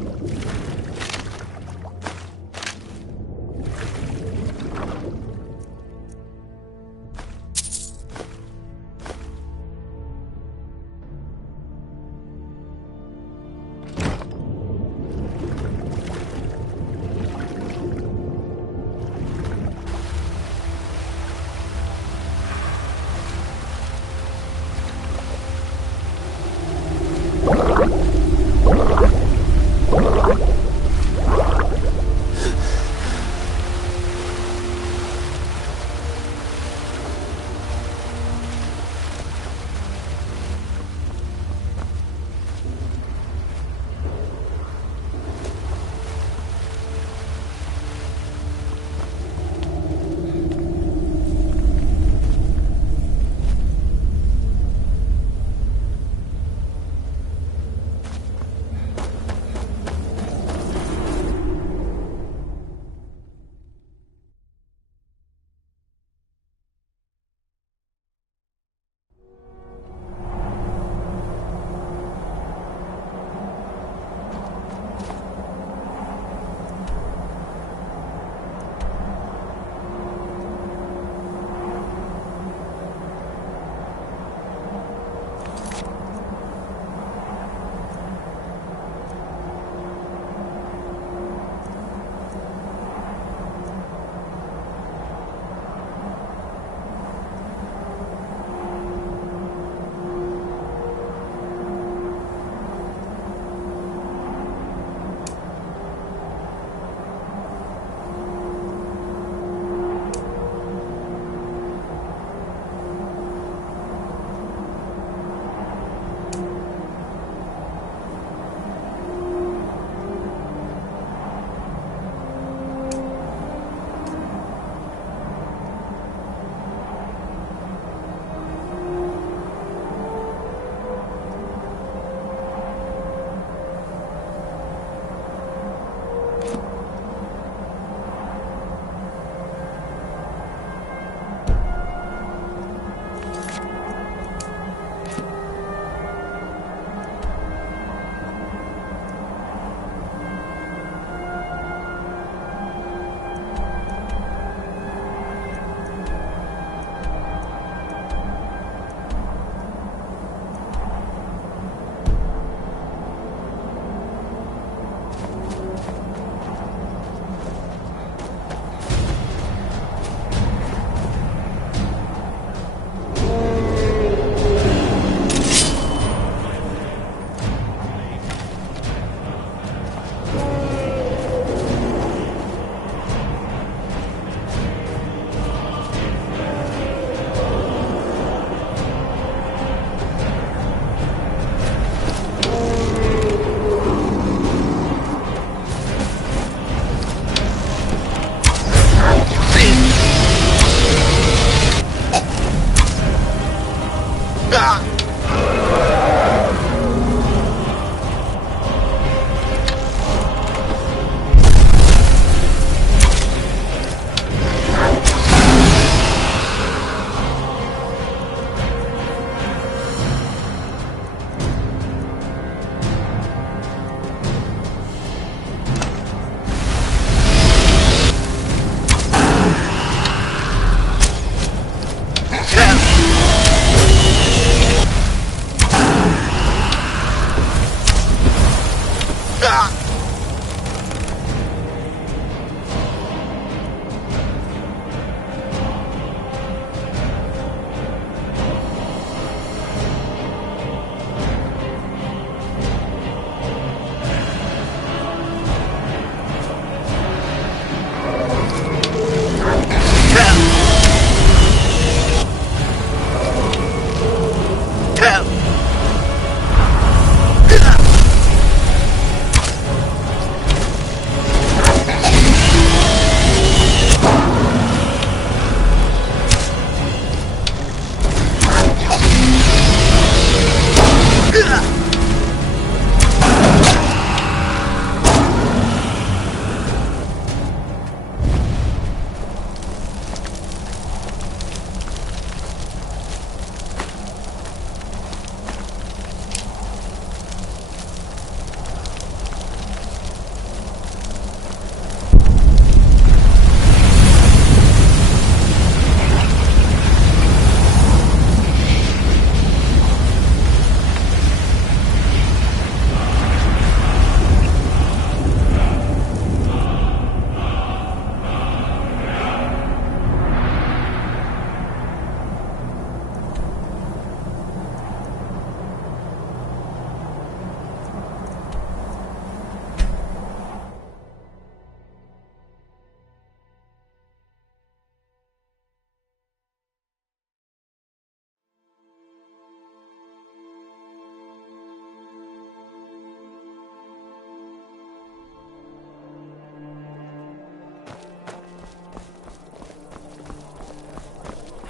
You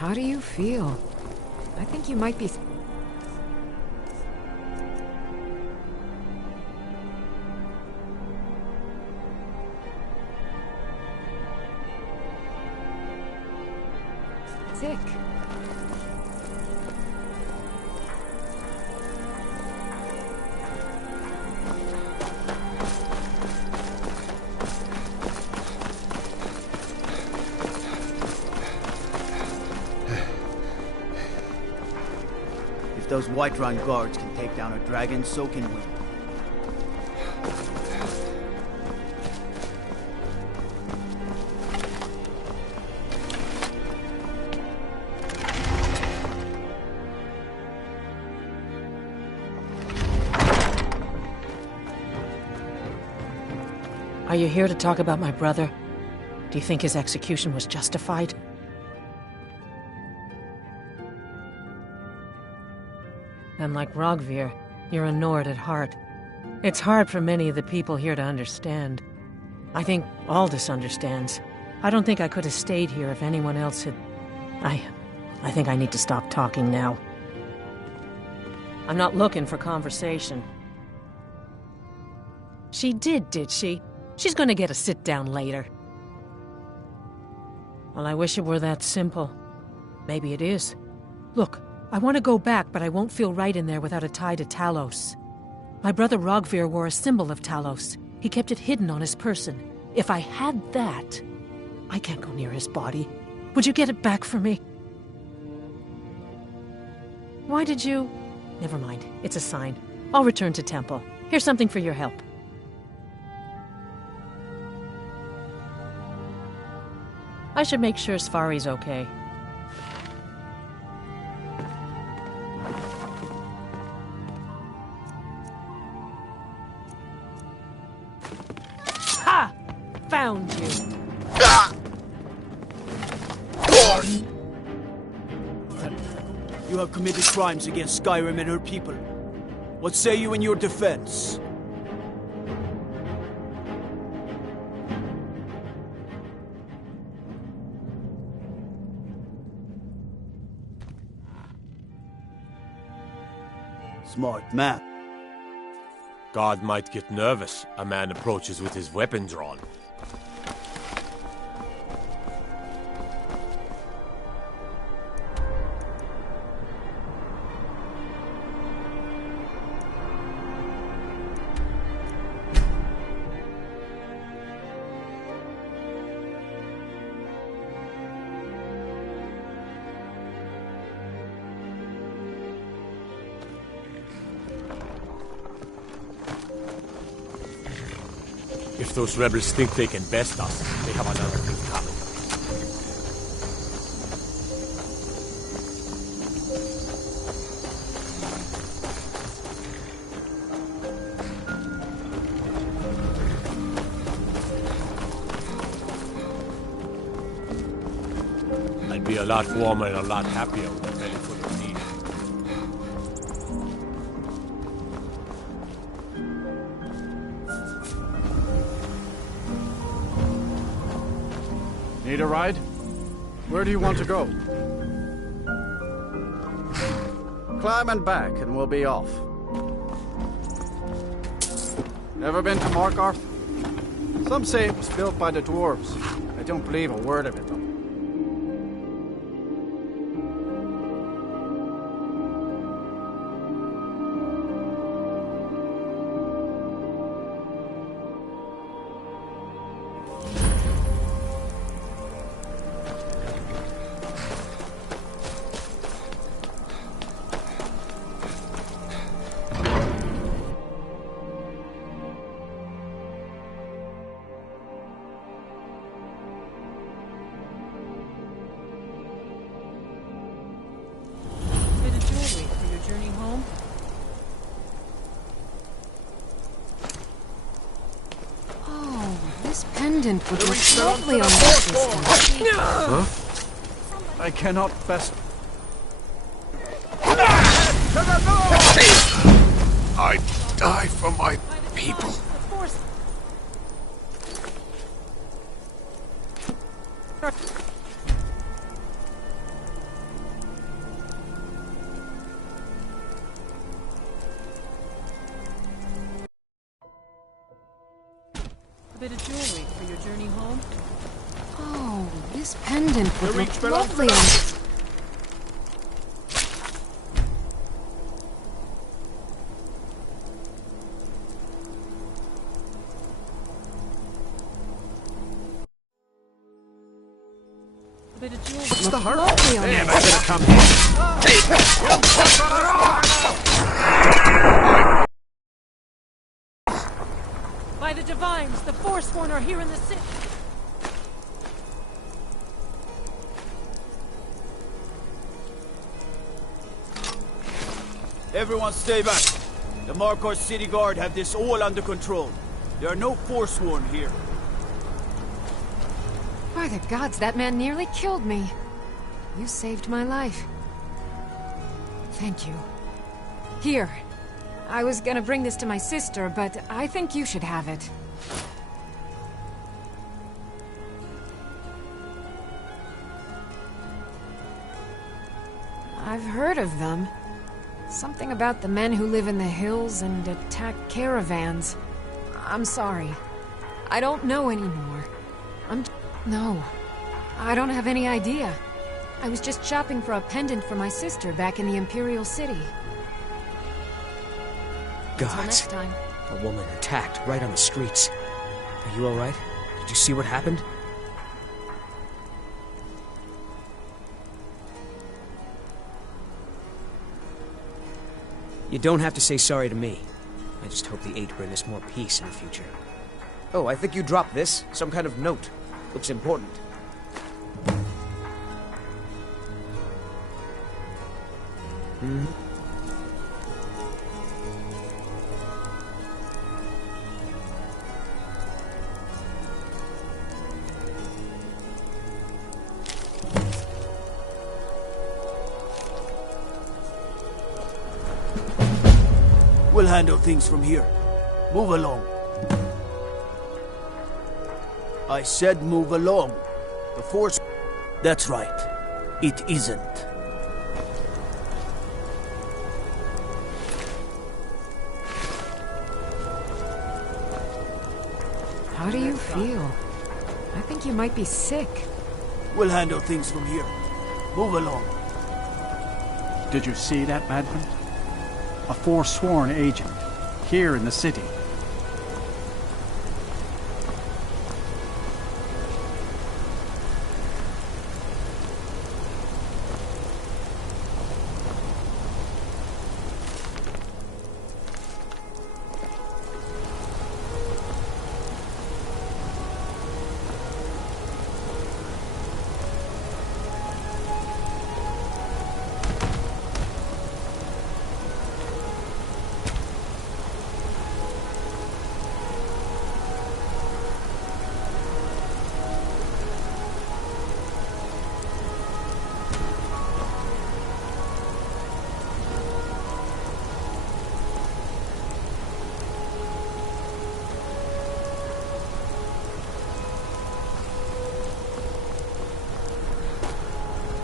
How do you feel? I think you might be... sick. If those Whiterun guards can take down a dragon, so can we. Are you here to talk about my brother? Do you think his execution was justified? And like Rogvir, you're a Nord at heart. It's hard for many of the people here to understand. I think Aldous understands. I don't think I could have stayed here if anyone else had... I think I need to stop talking now. I'm not looking for conversation. She did she? She's gonna get a sit-down later. Well, I wish it were that simple. Maybe it is. Look, I want to go back, but I won't feel right in there without a tie to Talos. My brother Rogvir wore a symbol of Talos. He kept it hidden on his person. If I had that, I can't go near his body. Would you get it back for me? Why did you... Never mind, it's a sign. I'll return to Temple. Here's something for your help. I should make sure Sfari's okay. Ha! Found you. You have committed crimes against Skyrim and her people. What say you in your defense? Smart man. God might get nervous. A man approaches with his weapon drawn. If those rebels think they can best us, they have another thing coming. I'd be a lot warmer and a lot happier with a belly full of meat. Need a ride? Where do you want to go? Climb and back and we'll be off. Never been to Markarth? Some say it was built by the dwarves. I don't believe a word of it though. Pendant would look lovely on this distance. Huh? I cannot best... I die for my people. Bit of jewelry for your journey home? Oh, this pendant would The look reach belongs lovely to on... Bit of jewelry. What's the hurt? Lovely on Damn, my... I better come here. By the Divines, the Forsworn are here in the city. Everyone stay back. The Markar City Guard have this all under control. There are no Forsworn here. By the gods, that man nearly killed me. You saved my life. Thank you. Here. I was gonna bring this to my sister, but I think you should have it. I've heard of them. Something about the men who live in the hills and attack caravans. I'm sorry. I don't know anymore. No. I don't have any idea. I was just shopping for a pendant for my sister back in the Imperial City. Until Gods. next time. A woman attacked right on the streets. Are you alright? Did you see what happened? You don't have to say sorry to me. I just hope the Eight bring us more peace in the future. Oh, I think you dropped this. Some kind of note. Looks important. We'll handle things from here. Move along. I said move along. The Force... That's right. It isn't. How do you feel? I think you might be sick. We'll handle things from here. Move along. Did you see that, madman? A forsworn agent, here in the city.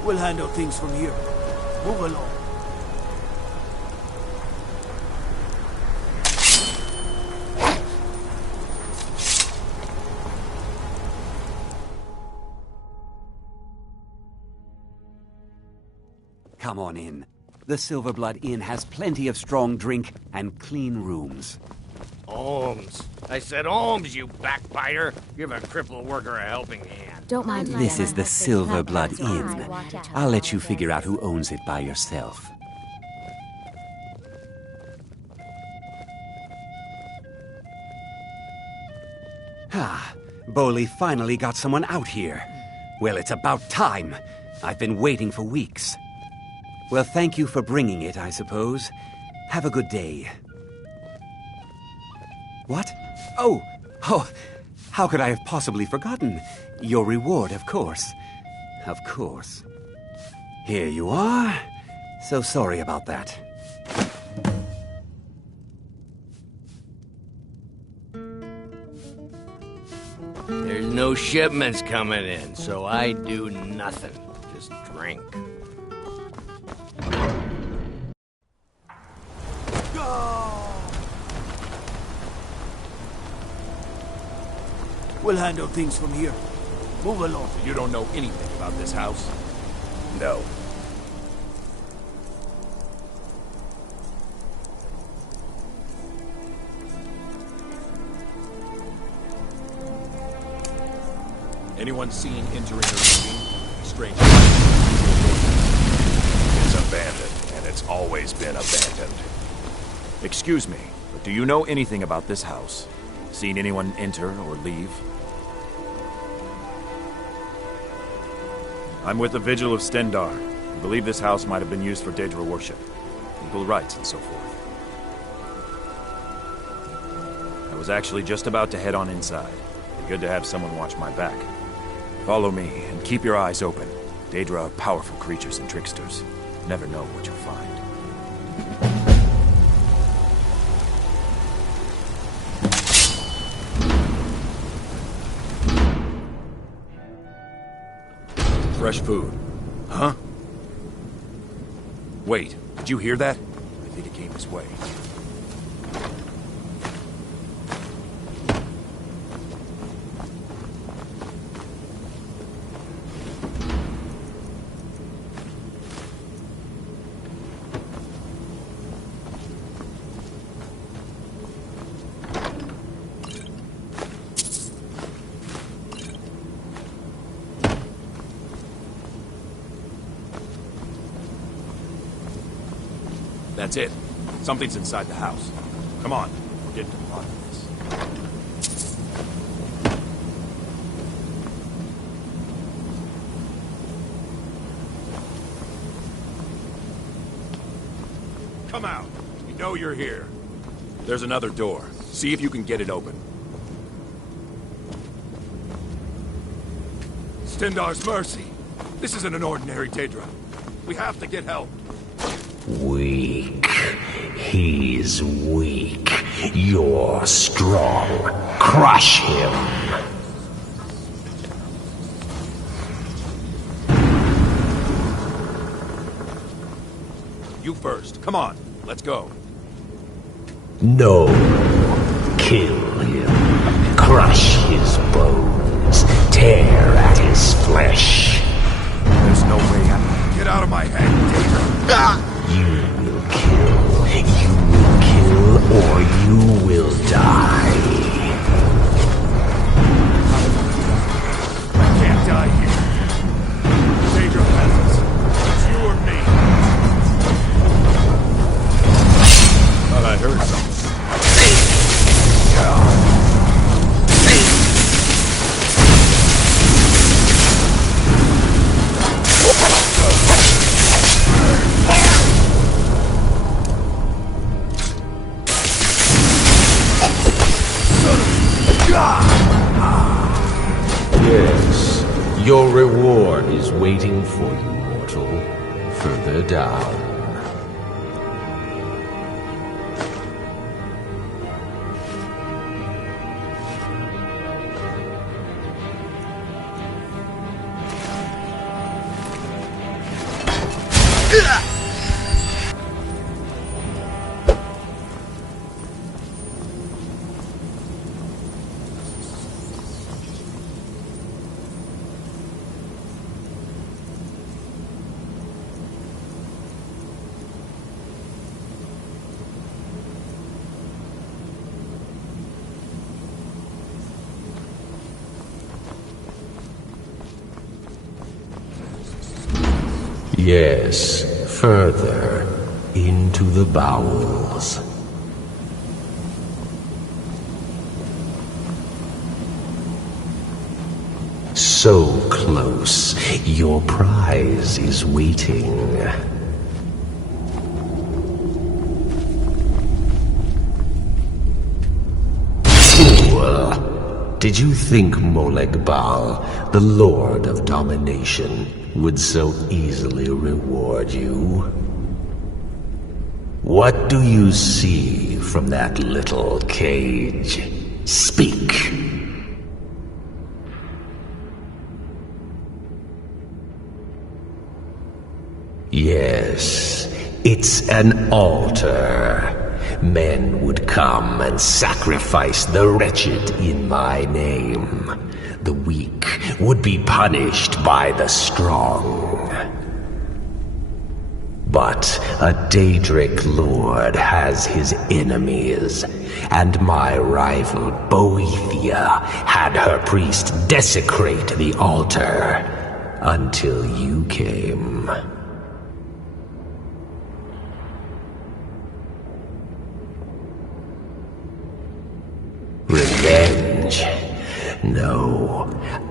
We'll handle things from here. Move along. Come on in. The Silverblood Inn has plenty of strong drink and clean rooms. Alms. I said alms, you backbiter. Give a crippled worker a helping hand. Don't mind me. This is the Silverblood Inn. I'll let you figure out who owns it by yourself. Ah, Boley finally got someone out here. Well, it's about time. I've been waiting for weeks. Well, thank you for bringing it, I suppose. Have a good day. What? Oh, how could I have possibly forgotten? Your reward, of course. Of course. Here you are. So sorry about that. There's no shipments coming in, so I do nothing. Just drink. We'll handle things from here. Move along. You don't know anything about this house? No. Anyone seen entering or leaving? Strange. It's abandoned, and it's always been abandoned. Excuse me, but do you know anything about this house? Seen anyone enter or leave? I'm with the Vigil of Stendar. I believe this house might have been used for Daedra worship, legal rites and so forth. I was actually just about to head on inside. Be good to have someone watch my back. Follow me, and keep your eyes open. Daedra are powerful creatures and tricksters. Never know what you'll find. Fresh food. Huh? Wait, did you hear that? I think it came this way. That's it. Something's inside the house. Come on. We're getting to the bottom of this. Come out. We know you're here. There's another door. See if you can get it open. Stendar's mercy. This isn't an ordinary Daedra. We have to get help. Weak. He's weak. You're strong. Crush him. You first. Come on. Let's go. No. Kill him. Crush his bones. Tear at his flesh. There's no way out. Get out of my head, Daedra. You will kill. You will kill, or you will die. I can't die here. Daedra has us. It's you or me. Thought I heard something. Yes, your reward is waiting for you, mortal. Further down. Yes, further into the bowels. So close, your prize is waiting. Fool! Did you think Molegbal, the Lord of Domination, would so easily reward you? What do you see from that little cage? Speak! Yes, it's an altar. men would come and sacrifice the wretched in my name. The weak would be punished by the strong. But a Daedric lord has his enemies, and my rival Boethia had her priest desecrate the altar until you came. Revenge? No,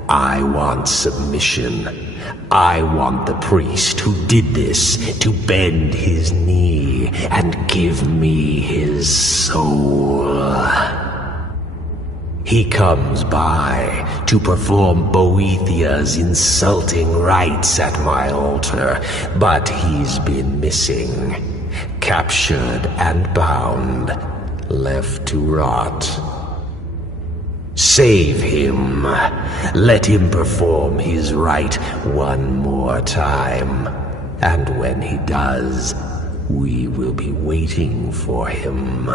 I want submission. I want the priest who did this to bend his knee and give me his soul. He comes by to perform Boethia's insulting rites at my altar, but he's been missing, captured and bound, left to rot. Save him. Let him perform his rite one more time. And when he does, we will be waiting for him.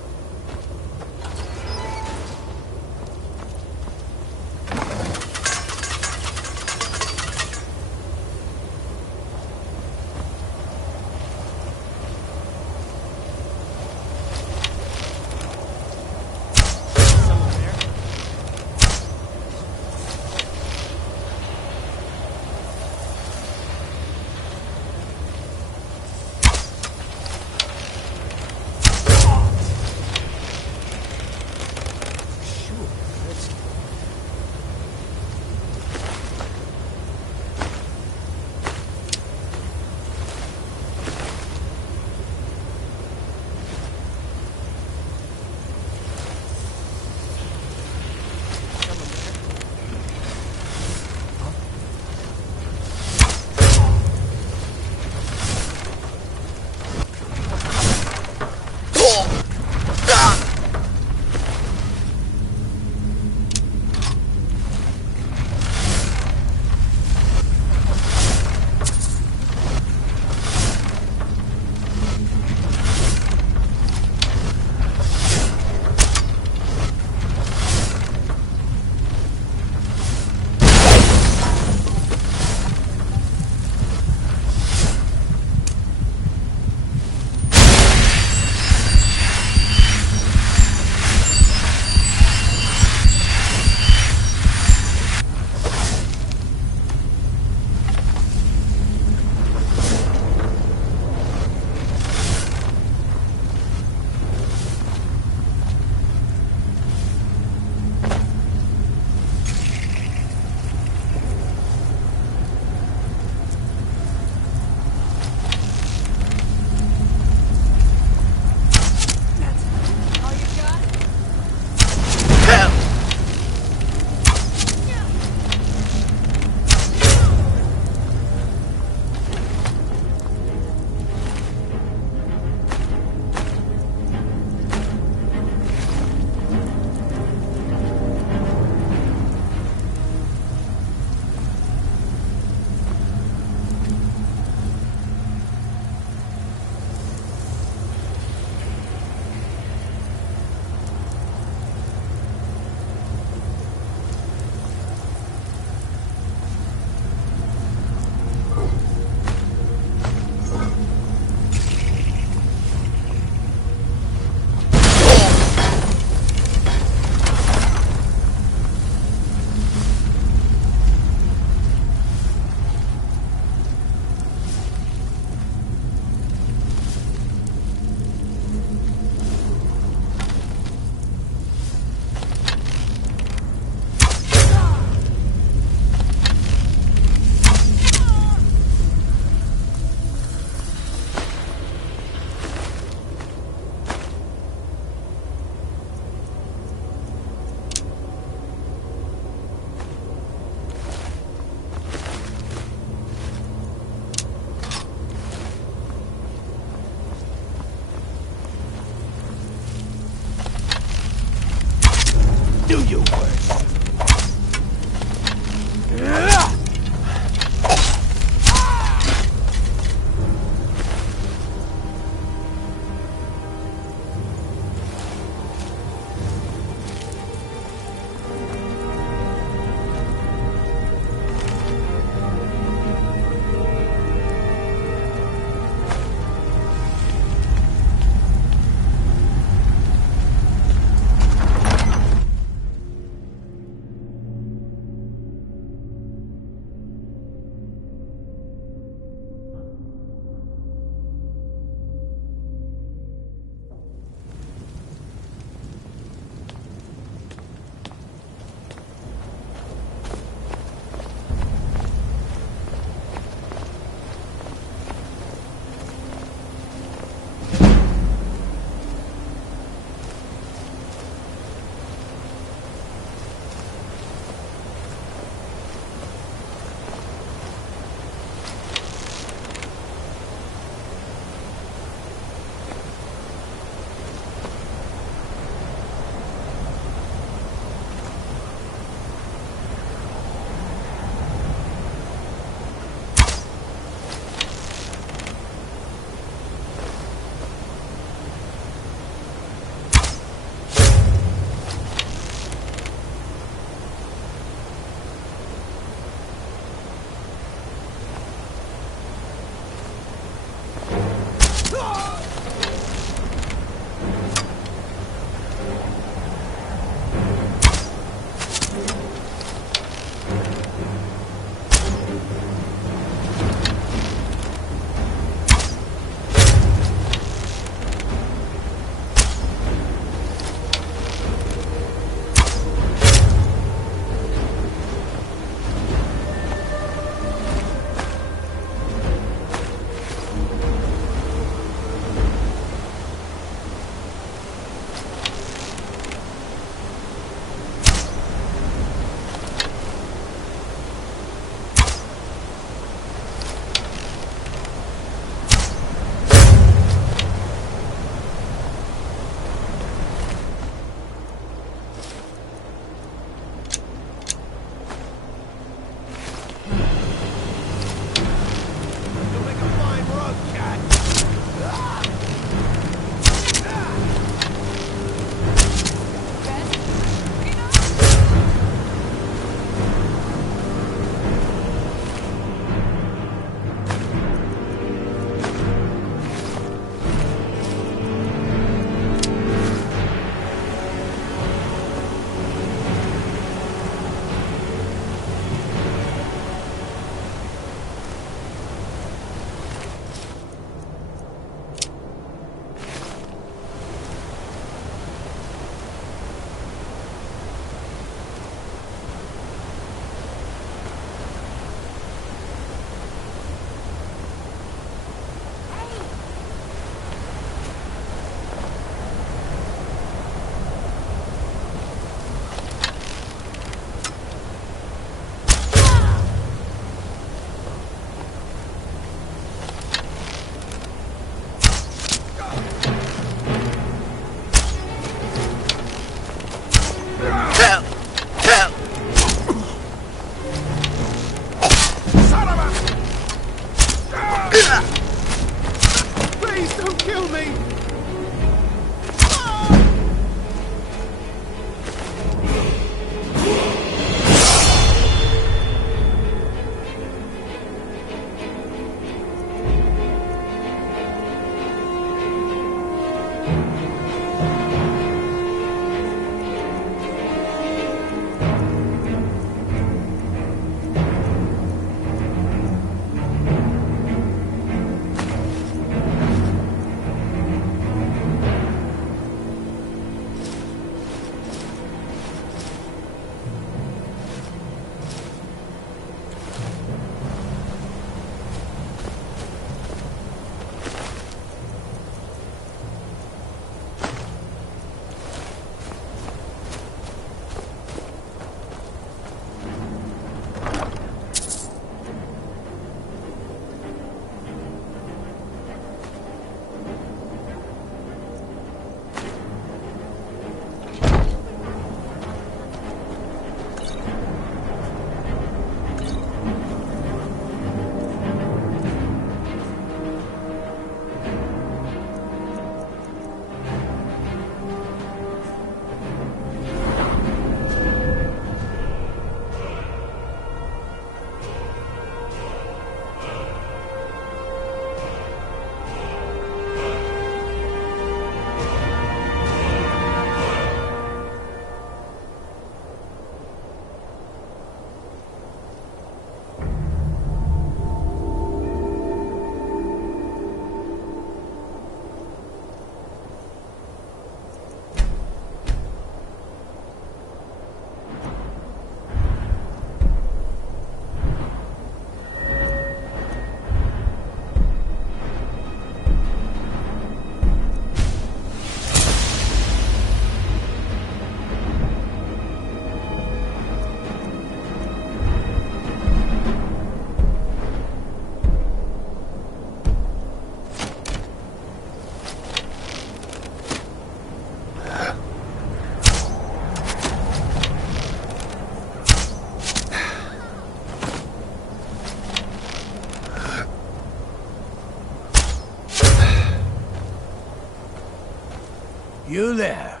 You there?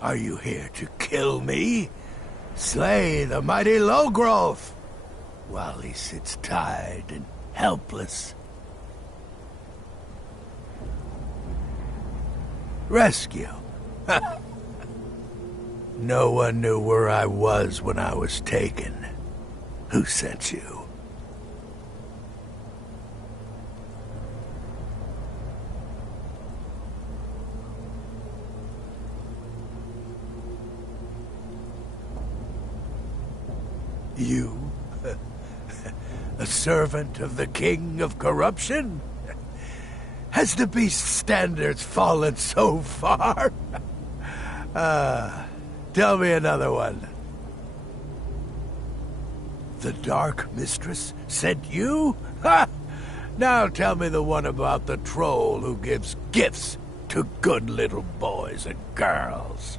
Are you here to kill me? Slay the mighty Lowgrowth, while he sits tied and helpless. Rescue? No one knew where I was when I was taken. Who sent you? You? A servant of the King of Corruption? Has the beast's standards fallen so far? Tell me another one. The Dark Mistress sent you? Ha! Now tell me the one about the troll who gives gifts to good little boys and girls.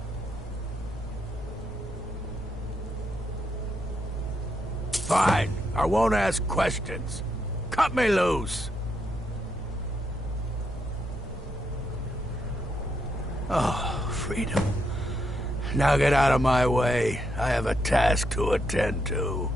Fine. I won't ask questions. Cut me loose. Oh, freedom. Now get out of my way. I have a task to attend to.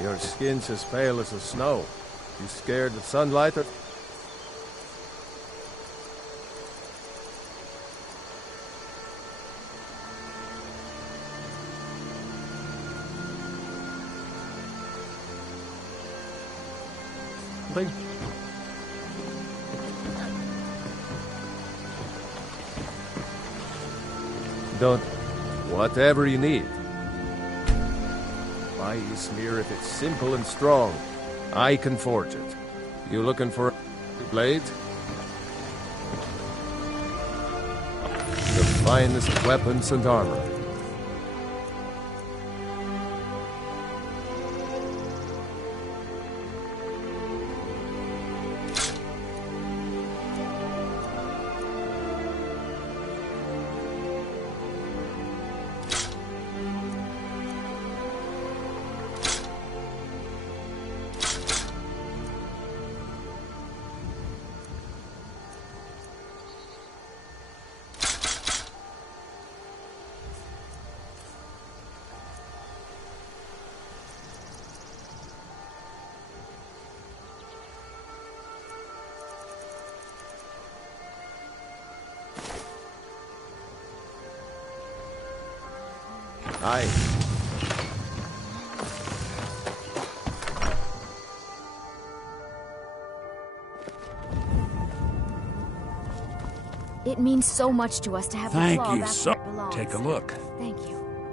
Your skin's as pale as the snow. You scared of sunlight or... something? Don't... whatever you need. My smear, if it's simple and strong, I can forge it. You looking for a blade? The finest weapons and armor. Aye. It means so much to us to have the Thank claw you back so where it belongs. Take a look. Thank you.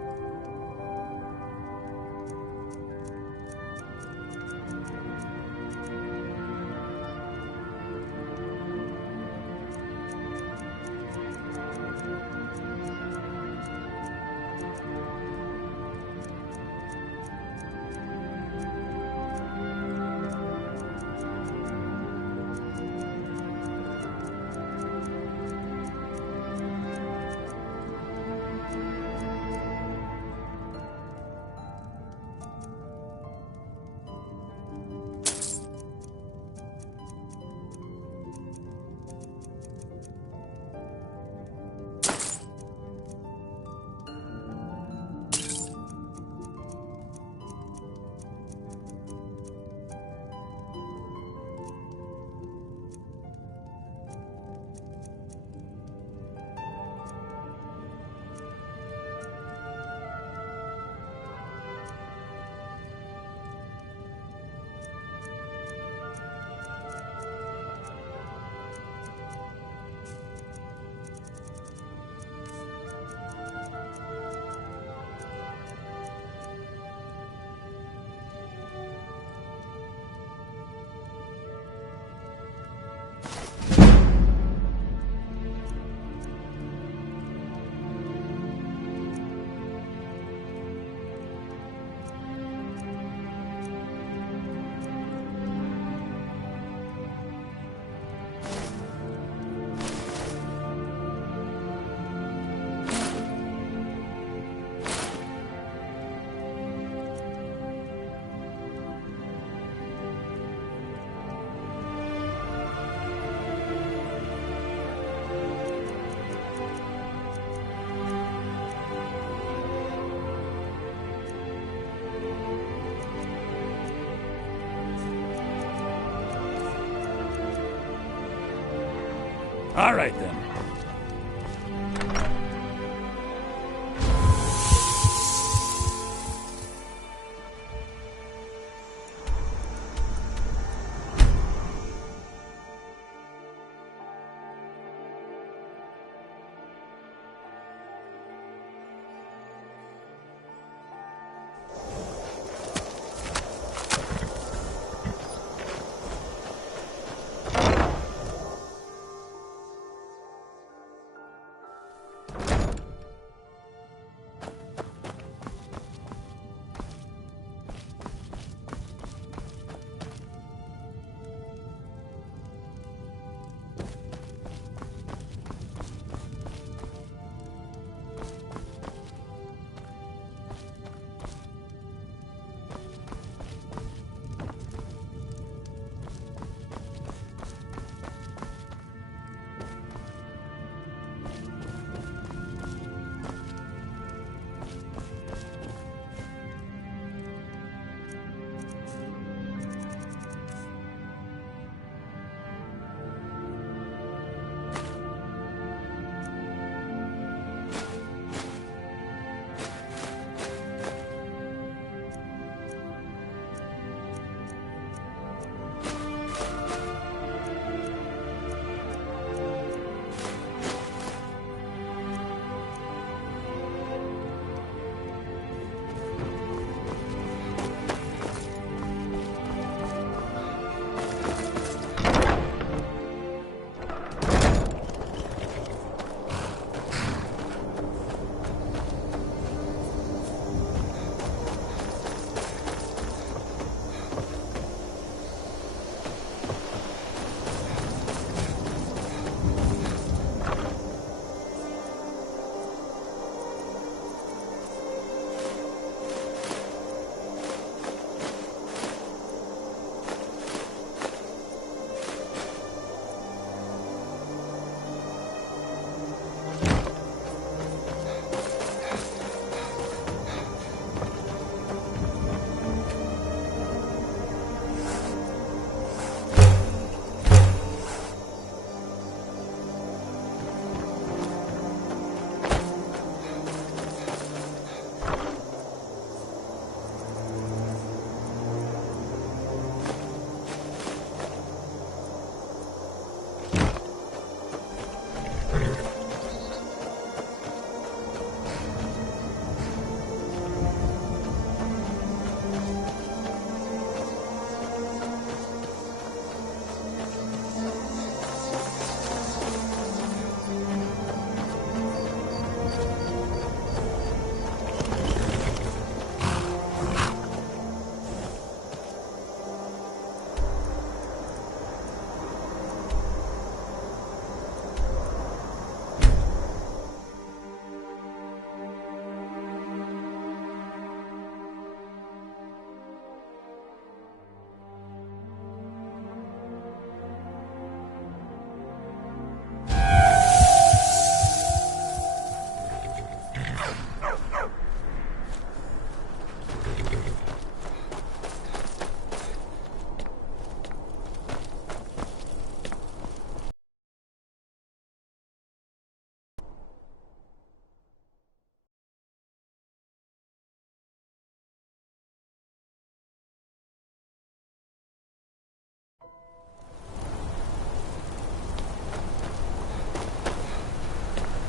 All right, then.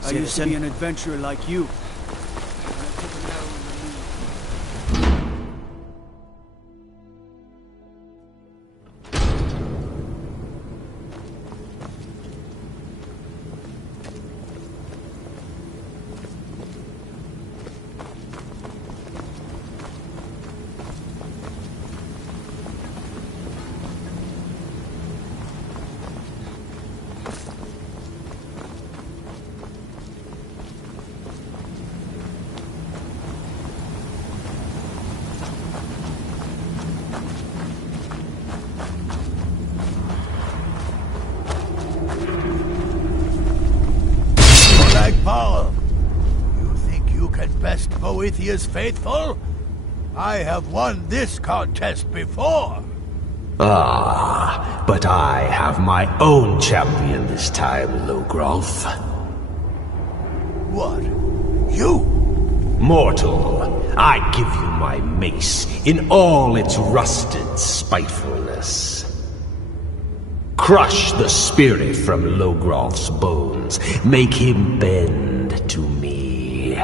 I used to be an adventurer like you. Paul, you think you can best Boethiah's faithful? I have won this contest before. Ah, but I have my own champion this time, Logrolf. What? You? Mortal, I give you my mace in all its rusted spitefulness. Crush the spirit from Logrolf's bones. Make him bend to me.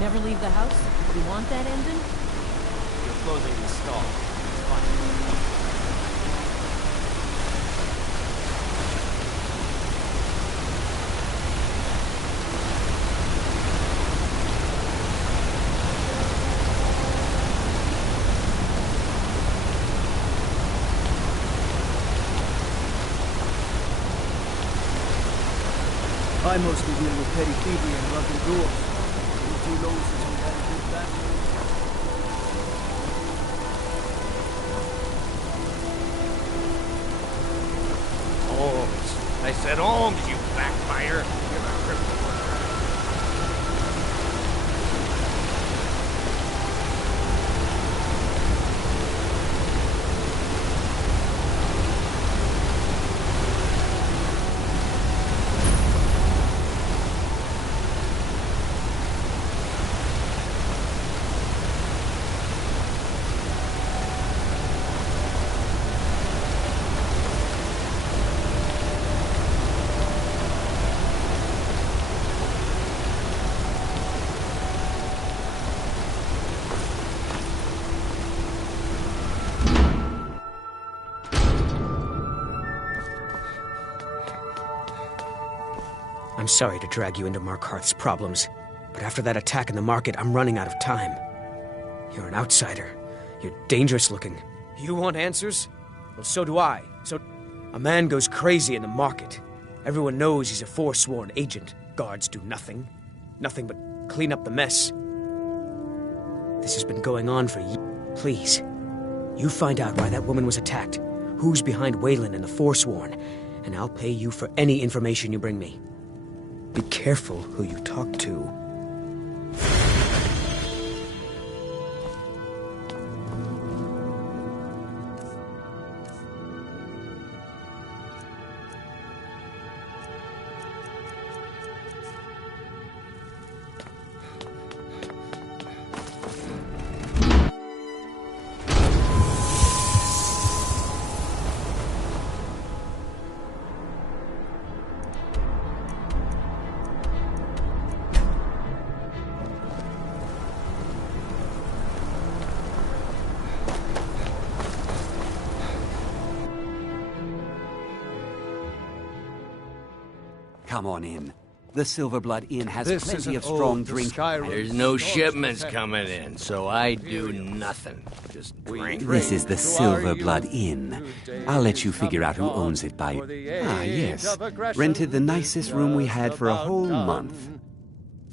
Never leave the house? You want that engine? You're closing the stall. It's fine. I mostly deal with petty thievery and locking doors. Too long since we had a good battle. Holmes. I said Holmes, you backfire. You're a cripple. I'm sorry to drag you into Markarth's problems, but after that attack in the market, I'm running out of time. You're an outsider. You're dangerous looking. You want answers? Well, so do I. So, a man goes crazy in the market. Everyone knows he's a forsworn agent. Guards do nothing. Nothing but clean up the mess. This has been going on for years. Please, you find out why that woman was attacked, who's behind Waylon and the Forsworn, and I'll pay you for any information you bring me. Be careful who you talk to. Come on in. The Silverblood Inn has plenty of strong drink. There's no shipments coming in, so I do nothing. Just drink. This is the Silverblood Inn. I'll let you figure out who owns it by... Ah, yes. Rented the nicest room we had for a whole month.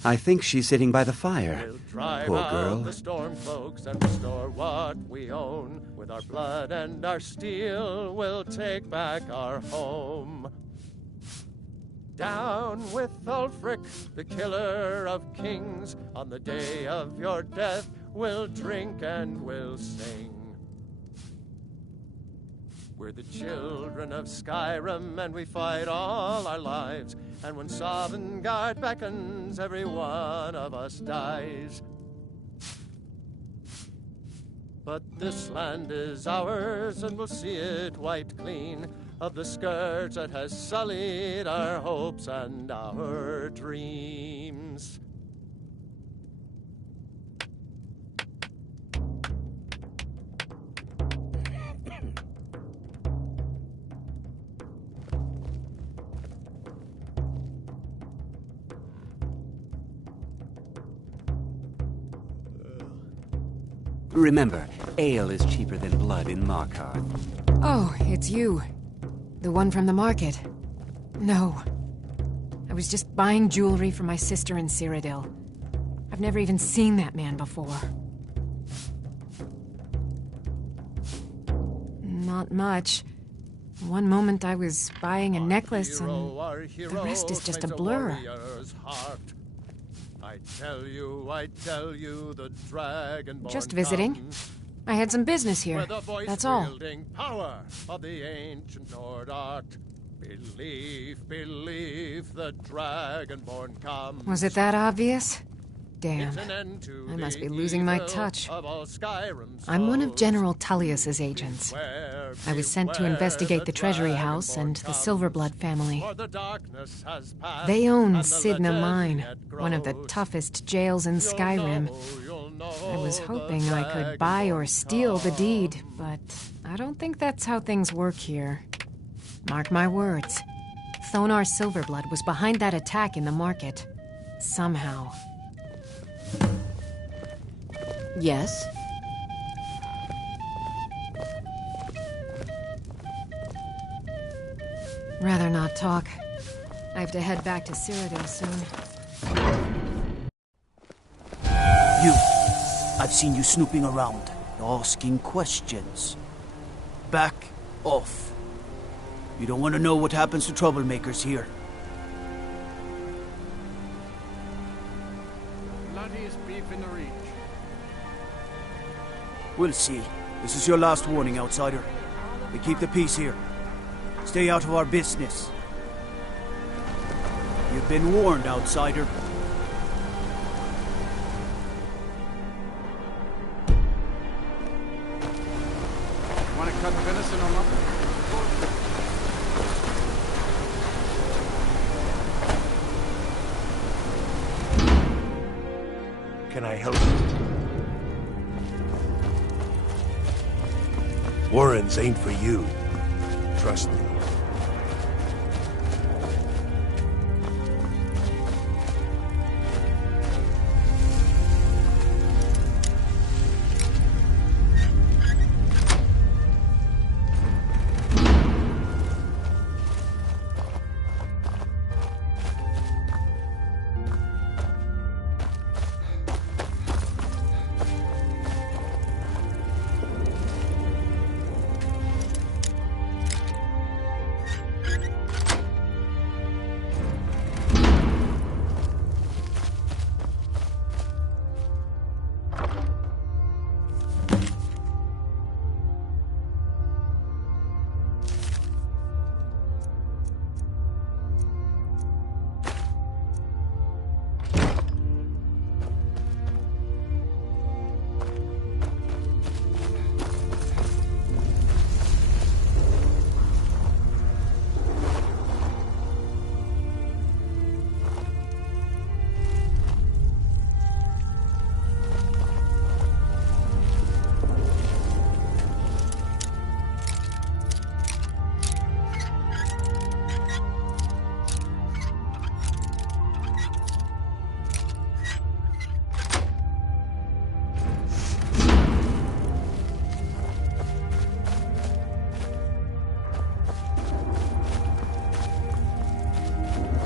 I think she's sitting by the fire. Poor girl. The storm cloaks and restore what we own. With our blood and our steel, we'll take back our home. Down with Ulfric, the killer of kings. On the day of your death, we'll drink and we'll sing. We're the children of Skyrim, and we fight all our lives. And when Sovngarde beckons, every one of us dies. But this land is ours, and we'll see it wiped clean of the scourge that has sullied our hopes and our dreams. Remember, ale is cheaper than blood in Markarth. Oh, it's you. The one from the market. No. I was just buying jewelry for my sister in Cyrodiil. I've never even seen that man before. Not much. One moment I was buying a necklace, and the rest is just a blur. I tell you, the dragonborn Just visiting. comes. I had some business here. With the That's all. voice-wielding power of the ancient Nord art. Believe, the dragonborn comes. Was it that obvious? Damn. It's an end to I must the be losing my evil touch. of all Skyrim's I'm one of foes. General Tullius's agents. I was sent to investigate the Treasury House and the Silverblood family. For the darkness has passed, They own and the Sidna legend Mine, yet one of the grows. toughest jails in Skyrim. I was hoping I could buy or steal the deed, but I don't think that's how things work here. Mark my words. Thonar Silverblood was behind that attack in the market. Somehow. Yes? Rather not talk. I have to head back to Cyrodiil soon. You. I've seen you snooping around, asking questions. Back off. You don't want to know what happens to troublemakers here. Bloodiest beef in the reach. We'll see. This is your last warning, outsider. We keep the peace here. Stay out of our business. You've been warned, outsider. Want to cut venison or nothing? Can I help you? Warrens ain't for you. Trust me.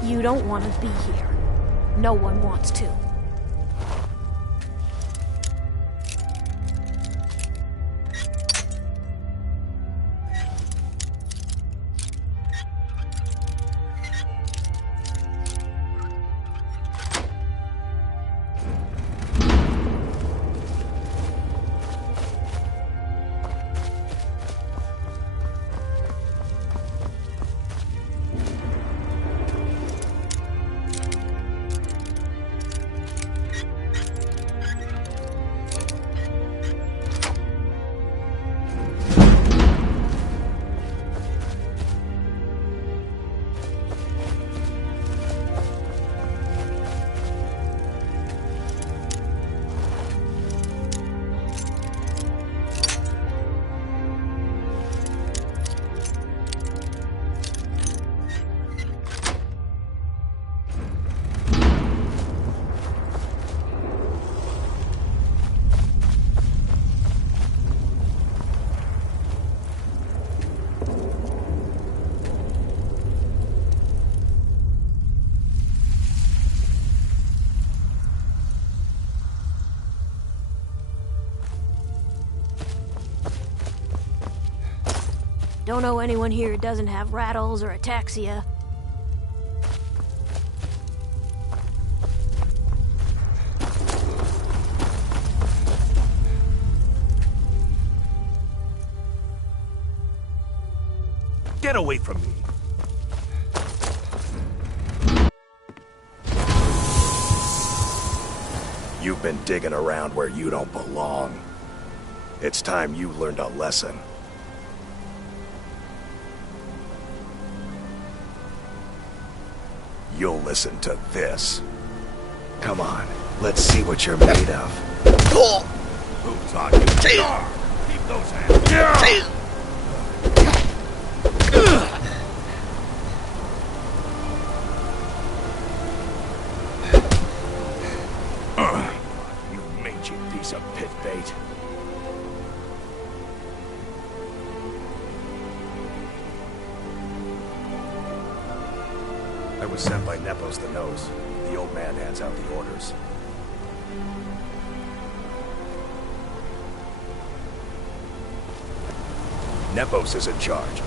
You don't want to be here. No one wants to. Don't know anyone here who doesn't have rattles or ataxia. Get away from me! You've been digging around where you don't belong. It's time you learned a lesson. You'll listen to this. Come on, let's see what you're made of. Who's on you? Keep those hands. You mangy piece of pit bait. I was sent by Nepos the Nose. The old man hands out the orders. Nepos is in charge.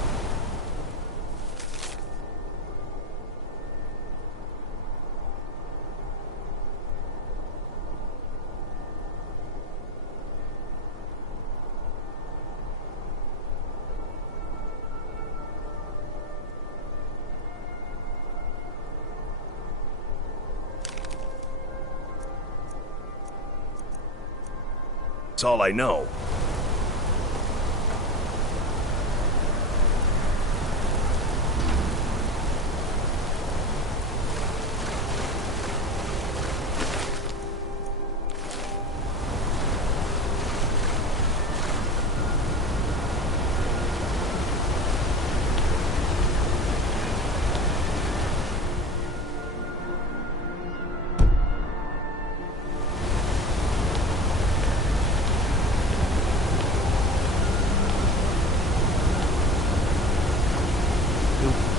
That's all I know.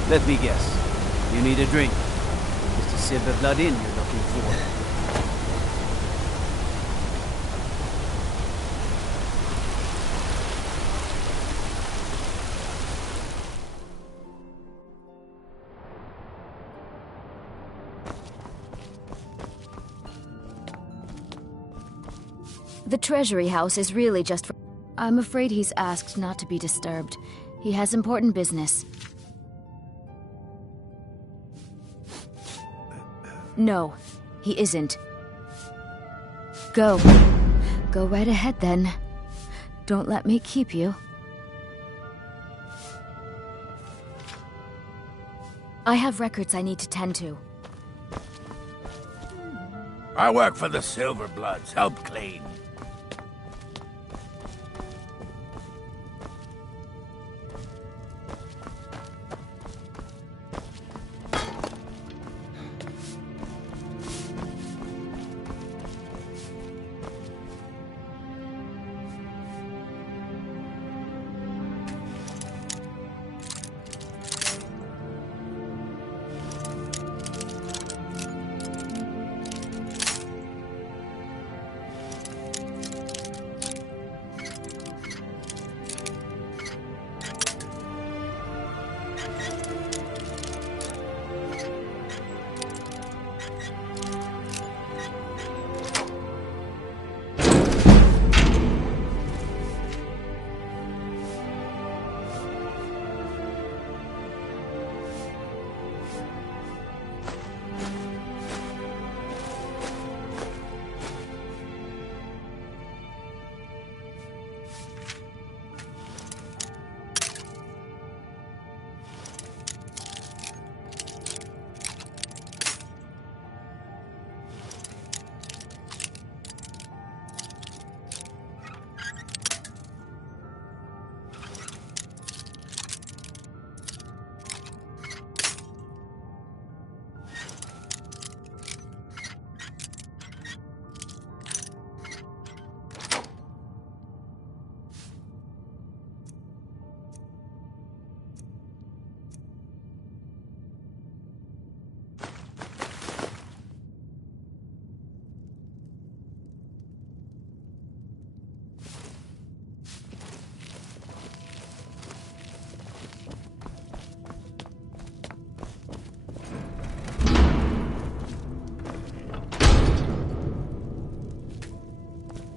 Let me guess. You need a drink. It's the Silver Blood Inn you're looking for. The Treasury House is really just for... I'm afraid he's asked not to be disturbed. He has important business. No, he isn't. Go. Go right ahead, then. Don't let me keep you. I have records I need to tend to. I work for the Silverbloods. Help clean.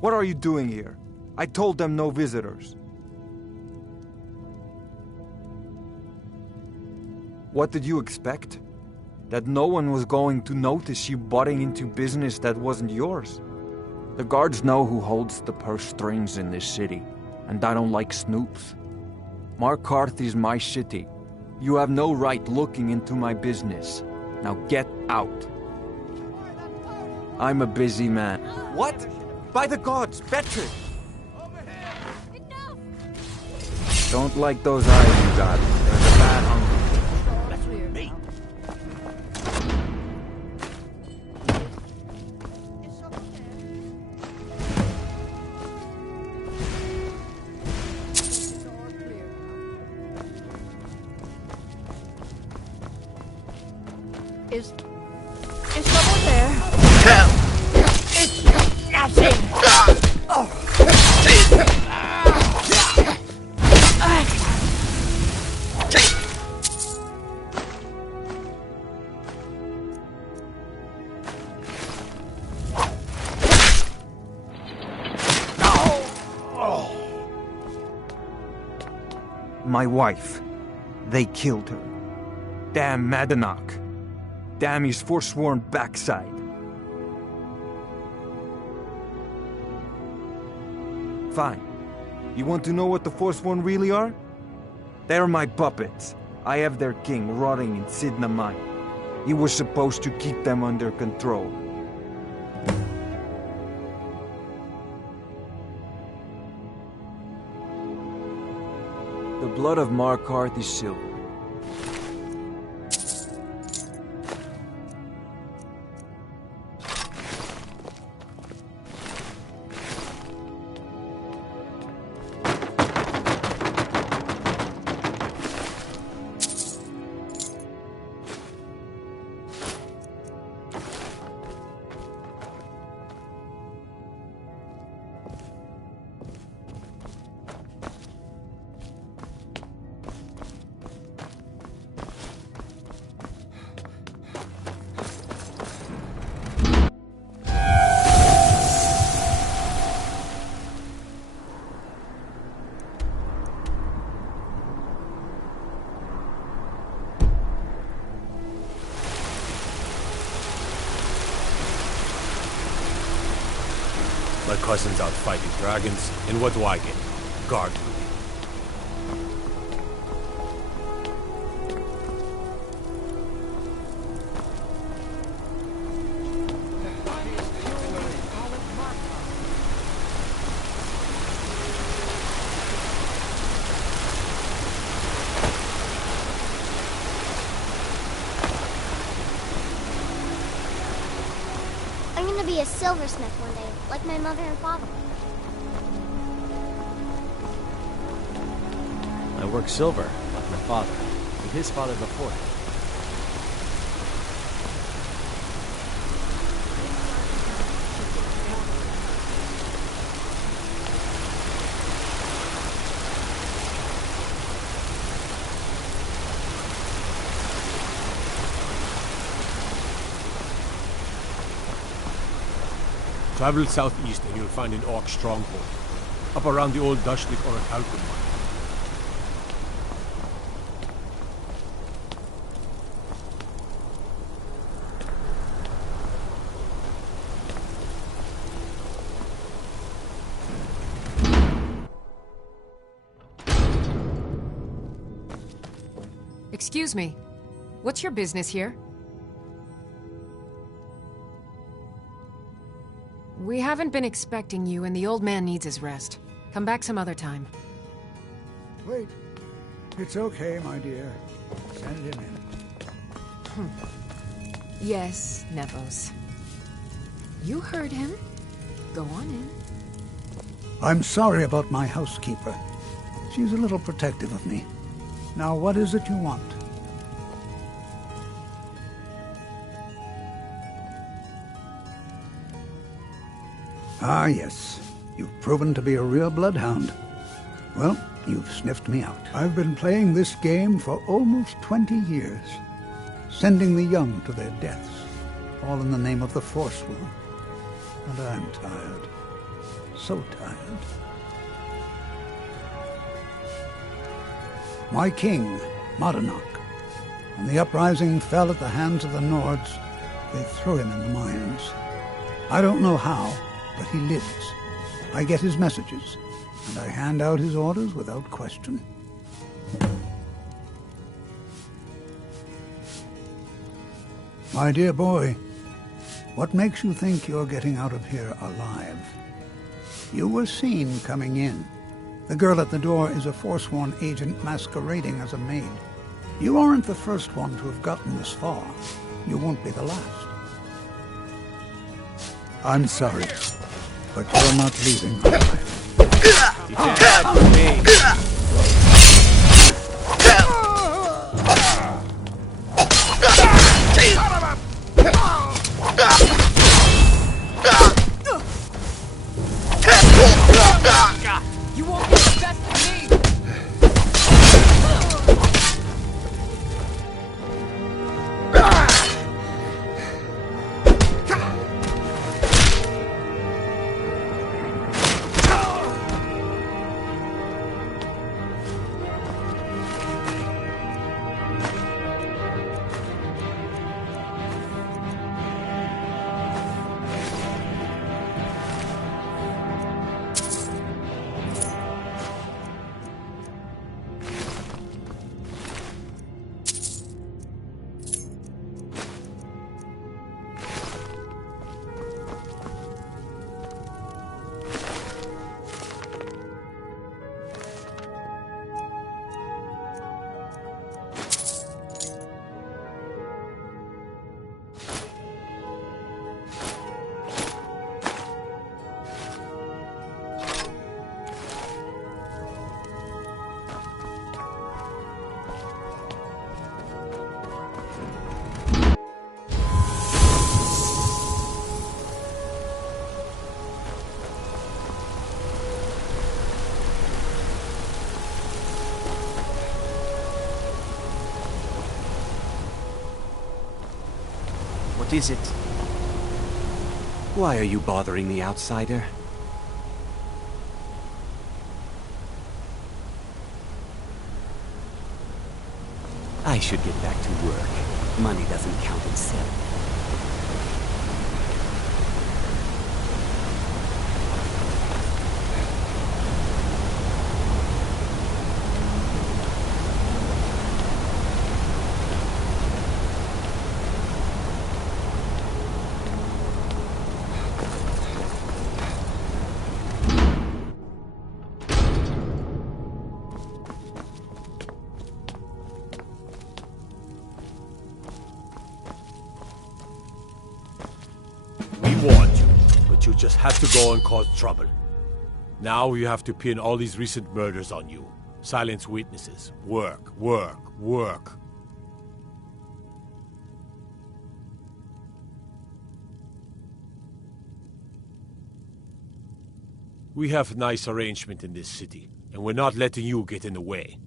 What are you doing here? I told them no visitors. What did you expect? That no one was going to notice you butting into business that wasn't yours? The guards know who holds the purse strings in this city, and I don't like snoops. Markarth is my city. You have no right looking into my business. Now get out. I'm a busy man. What? By the gods, better! Don't like those eyes you got. There's a bad hunger. Is someone there? It's nothing. My wife. They killed her. Damn Madanach. Damn his forsworn backside. Fine. You want to know what the Forsworn really are? They're my puppets. I have their king rotting in Sidna Mine. He was supposed to keep them under control. The blood of Markarth is silver. My cousin's out fighting dragons, and what do I get? Guard duty. I'm gonna be a silversmith one day, like my mother and father. I work silver, like my father, and his father before him. Travel southeast and you'll find an orc stronghold. Up around the old Dashlik Orichalcum mine. Excuse me. What's your business here? We haven't been expecting you, and the old man needs his rest. Come back some other time. Wait. It's okay, my dear. Send him in. Yes, Nevos. You heard him. Go on in. I'm sorry about my housekeeper. She's a little protective of me. Now, what is it you want? Ah, yes. You've proven to be a real bloodhound. Well, you've sniffed me out. I've been playing this game for almost 20 years, sending the young to their deaths, all in the name of the Forsworn. And I'm tired. so tired. My king, Madanach, when the uprising fell at the hands of the Nords, they threw him in the mines. I don't know how, but he lives. I get his messages, and I hand out his orders without question. My dear boy, what makes you think you're getting out of here alive? You were seen coming in. The girl at the door is a Forsworn agent masquerading as a maid. You aren't the first one to have gotten this far. You won't be the last. I'm sorry, but you're not leaving alive. You did that for me. You won't get the best of me! What is it? Why are you bothering the outsider? I should get back to work. Money doesn't count itself. You just had to go and cause trouble. Now you have to pin all these recent murders on you. Silence witnesses. Work, work, work. We have nice arrangement in this city, and we're not letting you get in the way.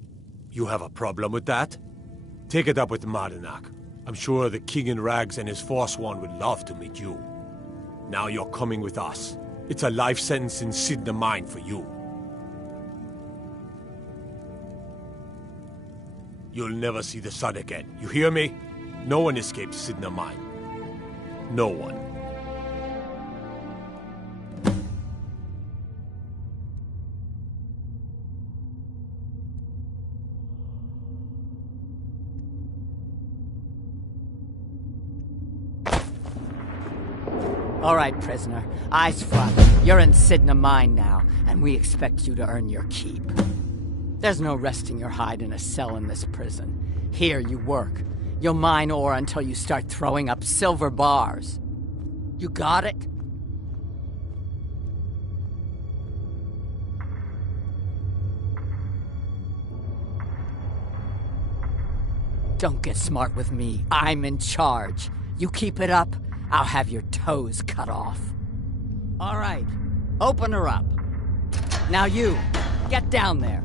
You have a problem with that? Take it up with Madanach. I'm sure the King in Rags and his Forsworn would love to meet you. Now you're coming with us. It's a life sentence in Sidna Mine for you. You'll never see the sun again. You hear me? No one escapes Sidna Mine. No one. All right, prisoner. Eyes front. You're in Sidna Mine now, and we expect you to earn your keep. There's no resting your hide in a cell in this prison. Here you work. You'll mine ore until you start throwing up silver bars. You got it? Don't get smart with me. I'm in charge. You keep it up, I'll have your toes cut off. All right, open her up. Now you, get down there.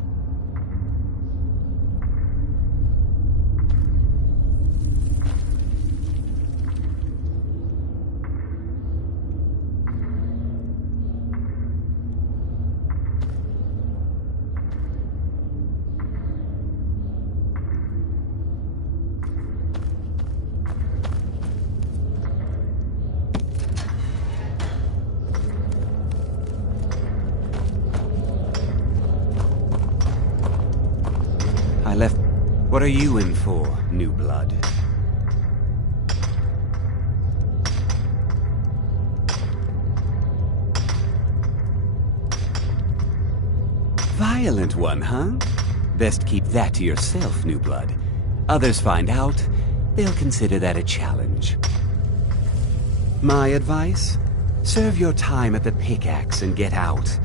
What are you in for, new blood? Violent one, huh? Best keep that to yourself, new blood. Others find out, they'll consider that a challenge. My advice? Serve your time at the pickaxe and get out.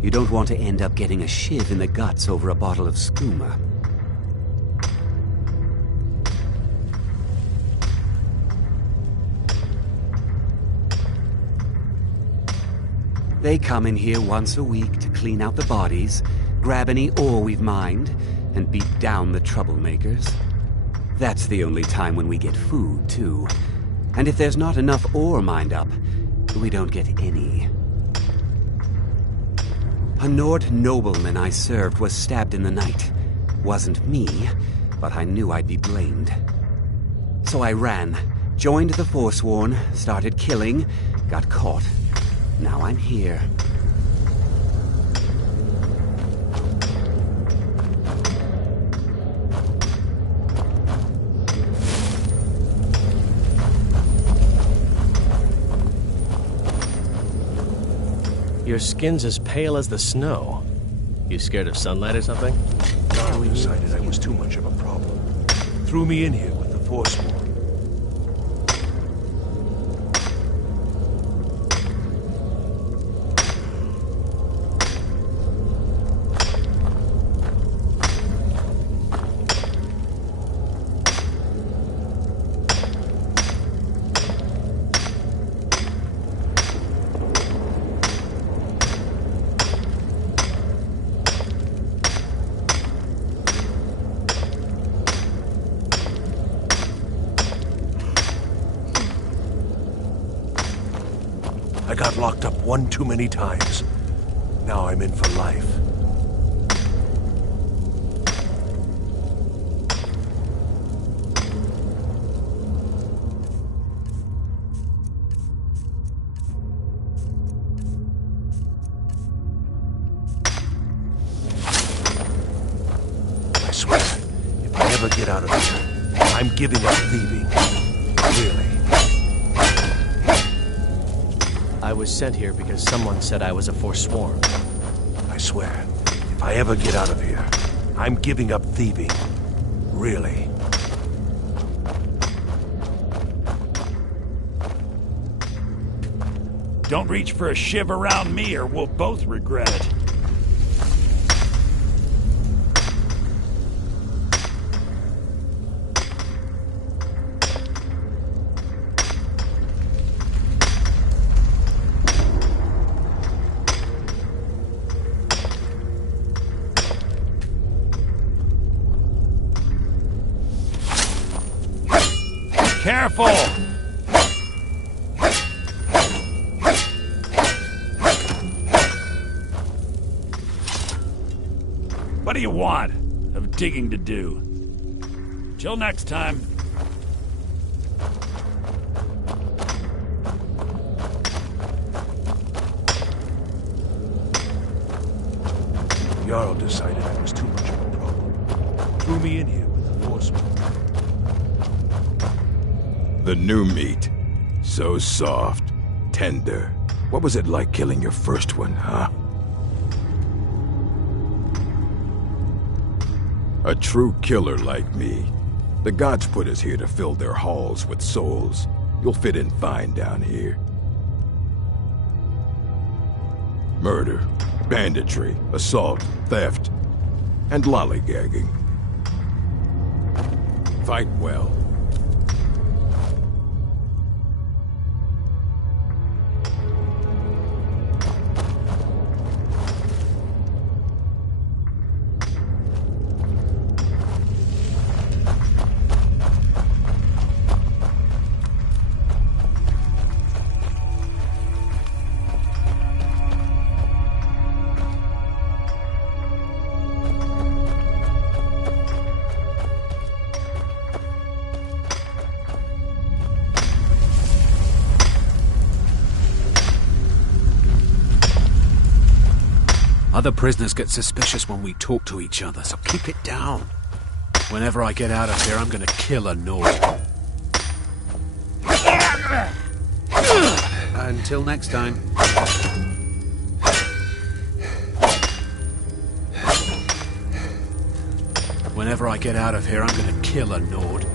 You don't want to end up getting a shiv in the guts over a bottle of skooma. They come in here once a week to clean out the bodies, grab any ore we've mined, and beat down the troublemakers. That's the only time when we get food, too. And if there's not enough ore mined up, we don't get any. A Nord nobleman I served was stabbed in the night. Wasn't me, but I knew I'd be blamed. So I ran, joined the Forsworn, started killing, got caught. Now I'm here. Your skin's as pale as the snow. You scared of sunlight or something? Carl decided I was too much of a problem. Threw me in here with the Forsworn. I got locked up one too many times. Now I'm in for life. I swear, if I ever get out of here, I'm giving up thieving. Really. I was sent here because someone said I was a Forsworn. I swear, if I ever get out of here, I'm giving up thieving. Really. Don't reach for a shiv around me or we'll both regret it. Careful! What do you want? Have digging to do. Till next time. Jarl decided I was too much of a problem. Threw me in here with the Forsworn. The new meat. So soft, tender. What was it like killing your first one, huh? A true killer like me. The gods put us here to fill their halls with souls. You'll fit in fine down here. Murder, banditry, assault, theft, and lollygagging. Fight well. Other prisoners get suspicious when we talk to each other, so keep it down. Whenever I get out of here, I'm gonna kill a Nord. Until next time. Whenever I get out of here, I'm gonna kill a Nord.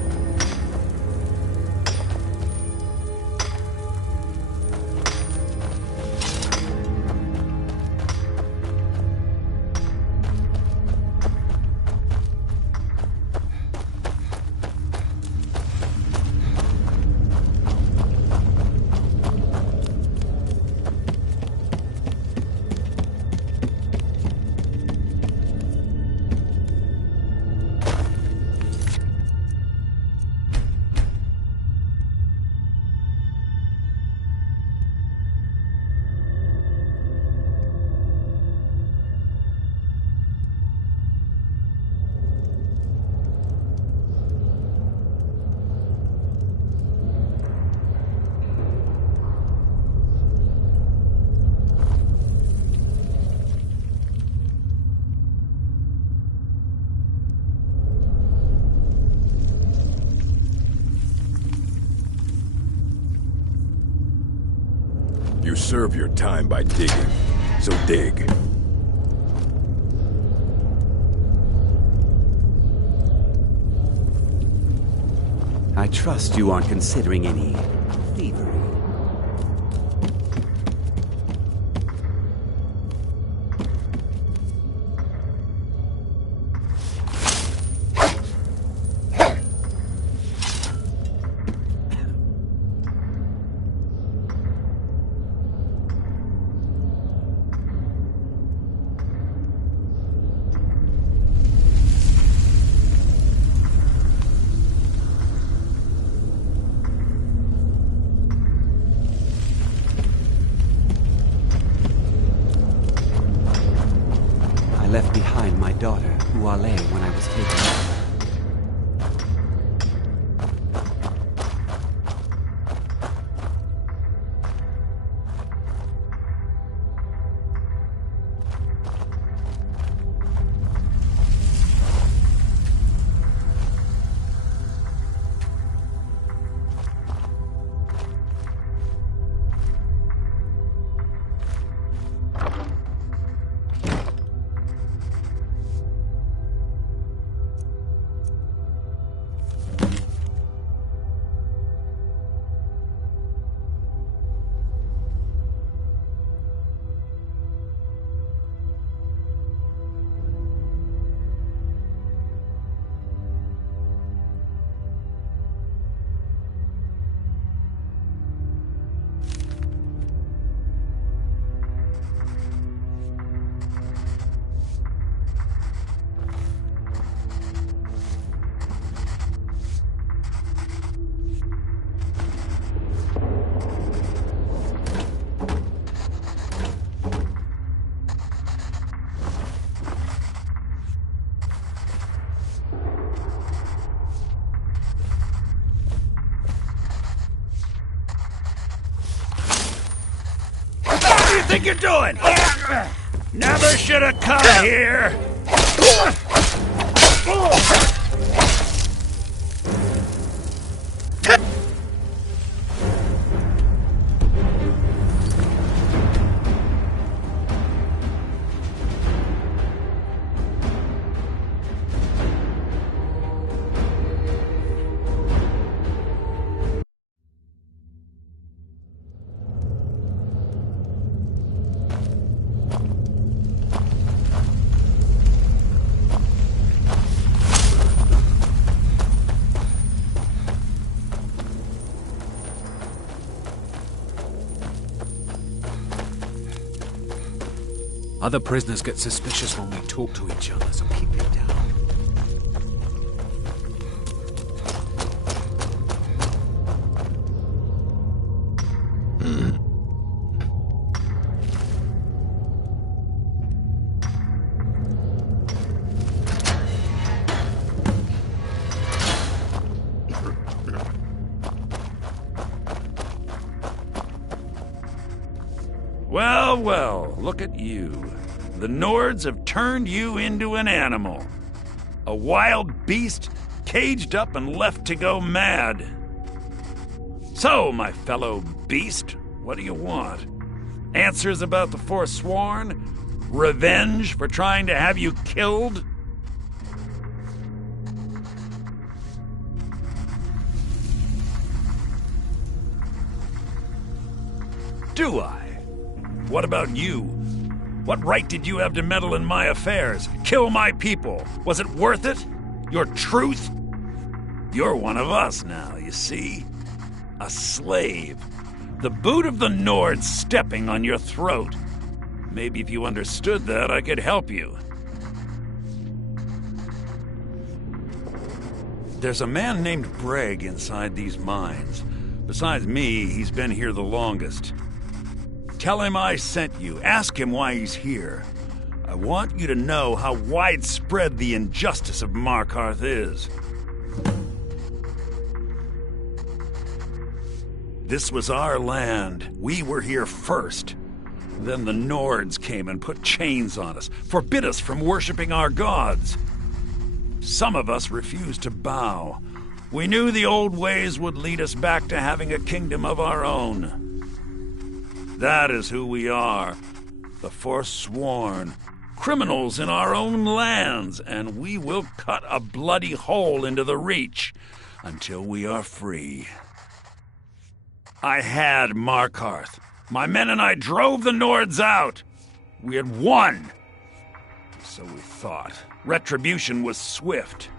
You serve your time by digging, so dig. I trust you aren't considering any thievery. I left behind my daughter, Uale, when I was taken. What do you think you're doing? Never should have come here. Other prisoners get suspicious when we talk to each other, so keep it down. Well, well, look at you. The Nords have turned you into an animal. A wild beast, caged up and left to go mad. So, my fellow beast, what do you want? Answers about the Forsworn? Revenge for trying to have you killed? Do I? What about you? What right did you have to meddle in my affairs? Kill my people? Was it worth it? Your truth? You're one of us now, you see? A slave. The boot of the Nord stepping on your throat. Maybe if you understood that, I could help you. There's a man named Breg inside these mines. Besides me, he's been here the longest. Tell him I sent you. Ask him why he's here. I want you to know how widespread the injustice of Markarth is. This was our land. We were here first. Then the Nords came and put chains on us, forbid us from worshipping our gods. Some of us refused to bow. We knew the old ways would lead us back to having a kingdom of our own. That is who we are, the Forsworn, criminals in our own lands, and we will cut a bloody hole into the Reach until we are free. I had Markarth. My men and I drove the Nords out. We had won. So we thought. Retribution was swift.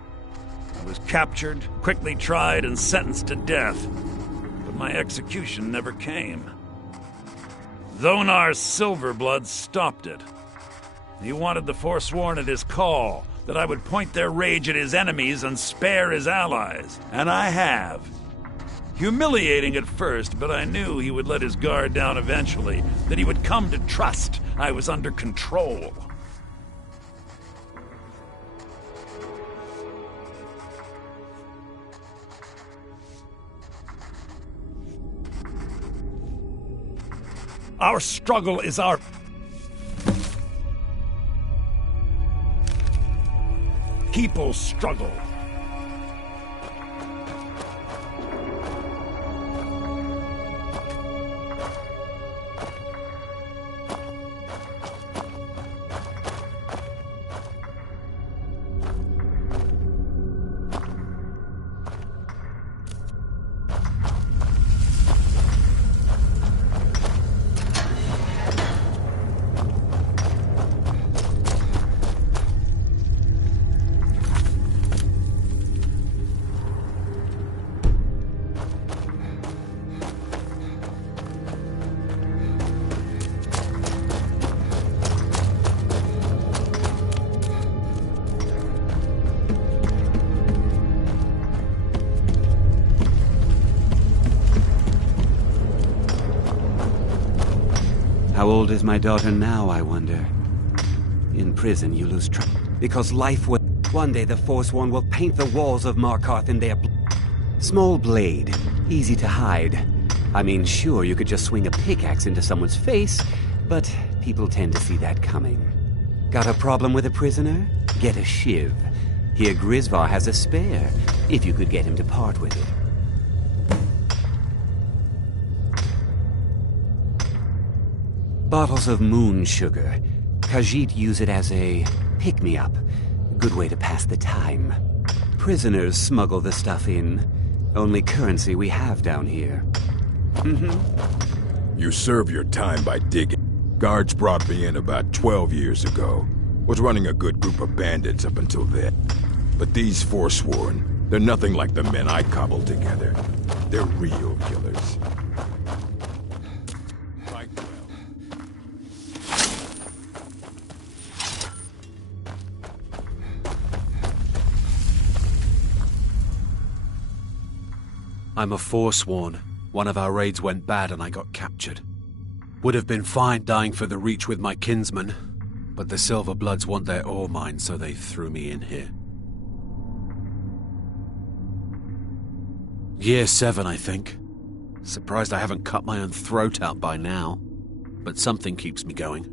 I was captured, quickly tried, and sentenced to death. But my execution never came. Dhonar's Silverblood stopped it. He wanted the Forsworn at his call, that I would point their rage at his enemies and spare his allies. And I have. Humiliating at first, but I knew he would let his guard down eventually, that he would come to trust I was under control. Our struggle is our people's struggle. How old is my daughter now, I wonder? In prison, you lose track. Because life will... One day the Forsworn will paint the walls of Markarth in their... Small blade. Easy to hide. I mean, sure, you could just swing a pickaxe into someone's face, but people tend to see that coming. Got a problem with a prisoner? Get a shiv. Here Grisvar has a spare, if you could get him to part with it. Bottles of moon sugar. Khajiit use it as a pick-me-up. Good way to pass the time. Prisoners smuggle the stuff in. Only currency we have down here. You serve your time by digging. Guards brought me in about 12 years ago. Was running a good group of bandits up until then. But these Forsworn, they're nothing like the men I cobbled together. They're real killers. I'm a Forsworn. One of our raids went bad and I got captured. Would have been fine dying for the Reach with my kinsmen, but the Silverbloods want their ore mine, so they threw me in here. Year 7, I think. Surprised I haven't cut my own throat out by now, but something keeps me going.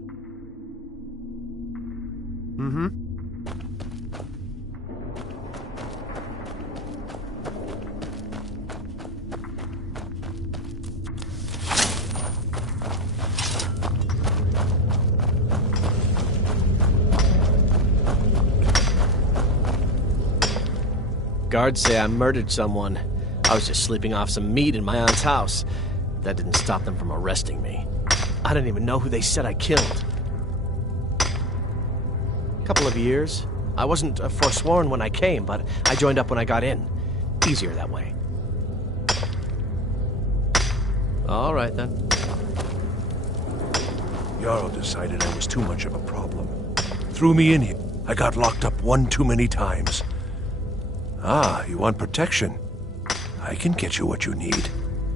Guards say I murdered someone. I was just sleeping off some meat in my aunt's house. That didn't stop them from arresting me. I don't even know who they said I killed. A couple of years. I wasn't forsworn when I came, but I joined up when I got in. Easier that way. All right, then. Jarl decided I was too much of a problem. Threw me in here. I got locked up one too many times. Ah, you want protection? I can get you what you need.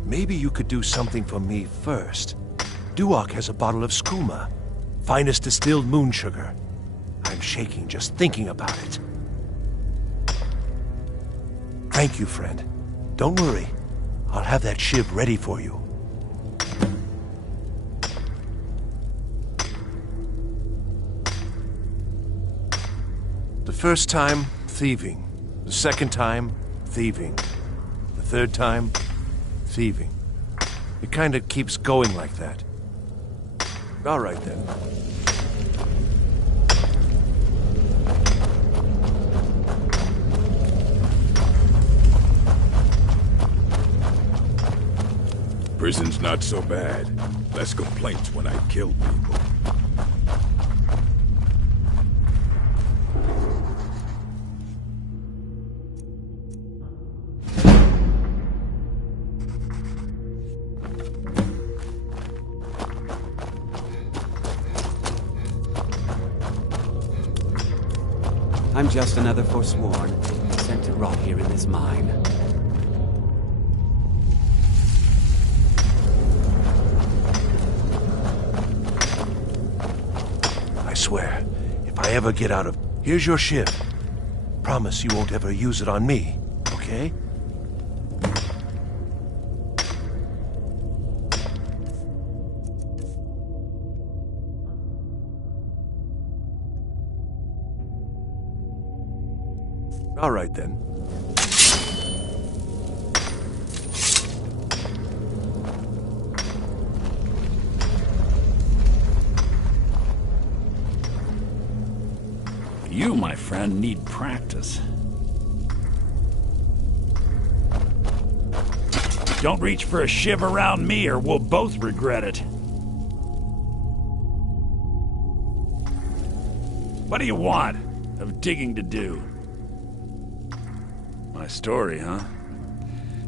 Maybe you could do something for me first. Duok has a bottle of skooma, finest distilled moon sugar. I'm shaking just thinking about it. Thank you, friend. Don't worry. I'll have that shiv ready for you. The first time, thieving. The second time, thieving. The third time, thieving. It kind of keeps going like that. All right, then. Prison's not so bad. Less complaints when I kill people. I'm just another Forsworn, sent to rot here in this mine. I swear, if I ever get out of... Here's your shiv. Promise you won't ever use it on me, okay? All right, then. You, my friend, need practice. Don't reach for a shiv around me or we'll both regret it. What do you want of digging to do? My story, huh?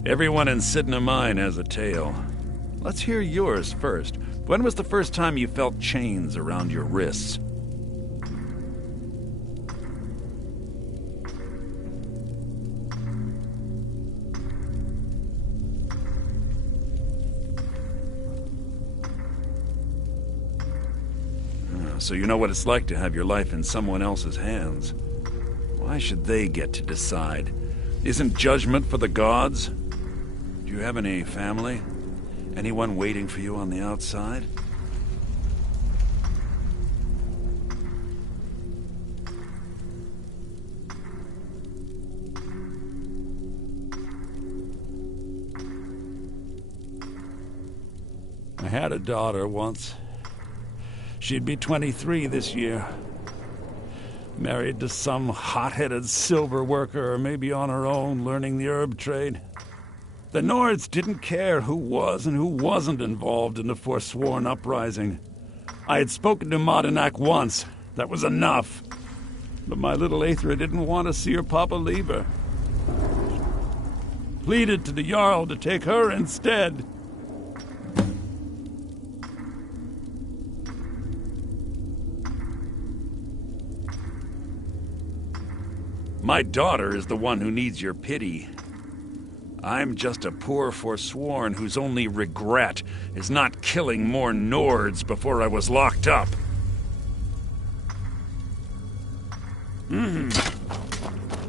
Everyone in Sidna Mine has a tale. Let's hear yours first. When was the first time you felt chains around your wrists? So you know what it's like to have your life in someone else's hands. Why should they get to decide? Isn't judgment for the gods? Do you have any family? Anyone waiting for you on the outside? I had a daughter once. She'd be 23 this year. Married to some hot-headed silver worker, or maybe on her own, learning the herb trade. The Nords didn't care who was and who wasn't involved in the Forsworn uprising. I had spoken to Madanak once. That was enough. But my little Aethra didn't want to see her papa leave her. Pleaded to the Jarl to take her instead. My daughter is the one who needs your pity. I'm just a poor Forsworn whose only regret is not killing more Nords before I was locked up.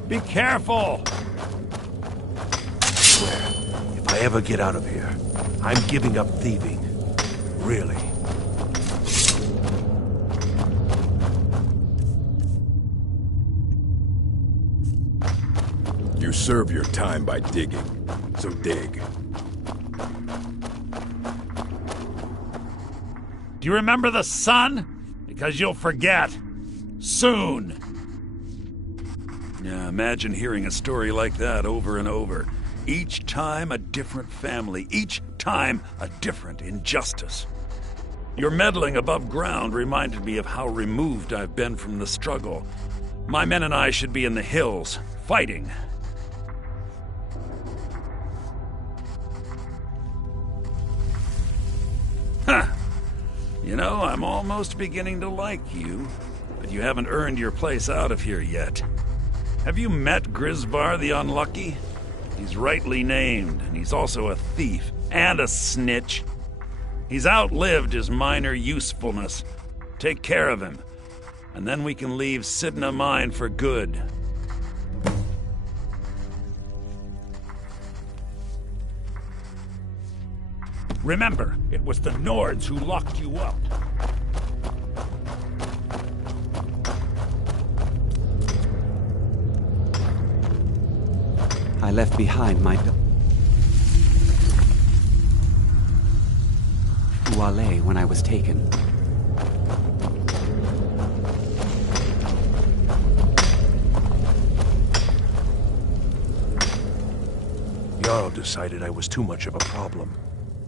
Be careful! I swear, if I ever get out of here, I'm giving up thieving. Really. You serve your time by digging, so dig. Do you remember the sun? Because you'll forget. Soon. Yeah, imagine hearing a story like that over and over. Each time a different family, each time a different injustice. Your meddling above ground reminded me of how removed I've been from the struggle. My men and I should be in the hills, fighting. Huh. You know, I'm almost beginning to like you, but you haven't earned your place out of here yet. Have you met Grisbar the Unlucky? He's rightly named, and he's also a thief and a snitch. He's outlived his minor usefulness. Take care of him, and then we can leave Sidna Mine for good. Remember, it was the Nords who locked you up. I left behind my Wale when I was taken. Jarl decided I was too much of a problem.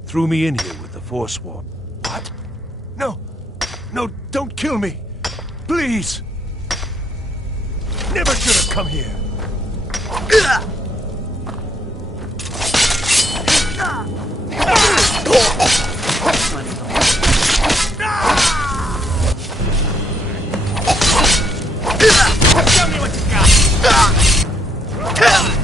Threw me in here with the Forsworn. What? No! No, don't kill me! Please! Never should have come here! Tell me what you got! Come on!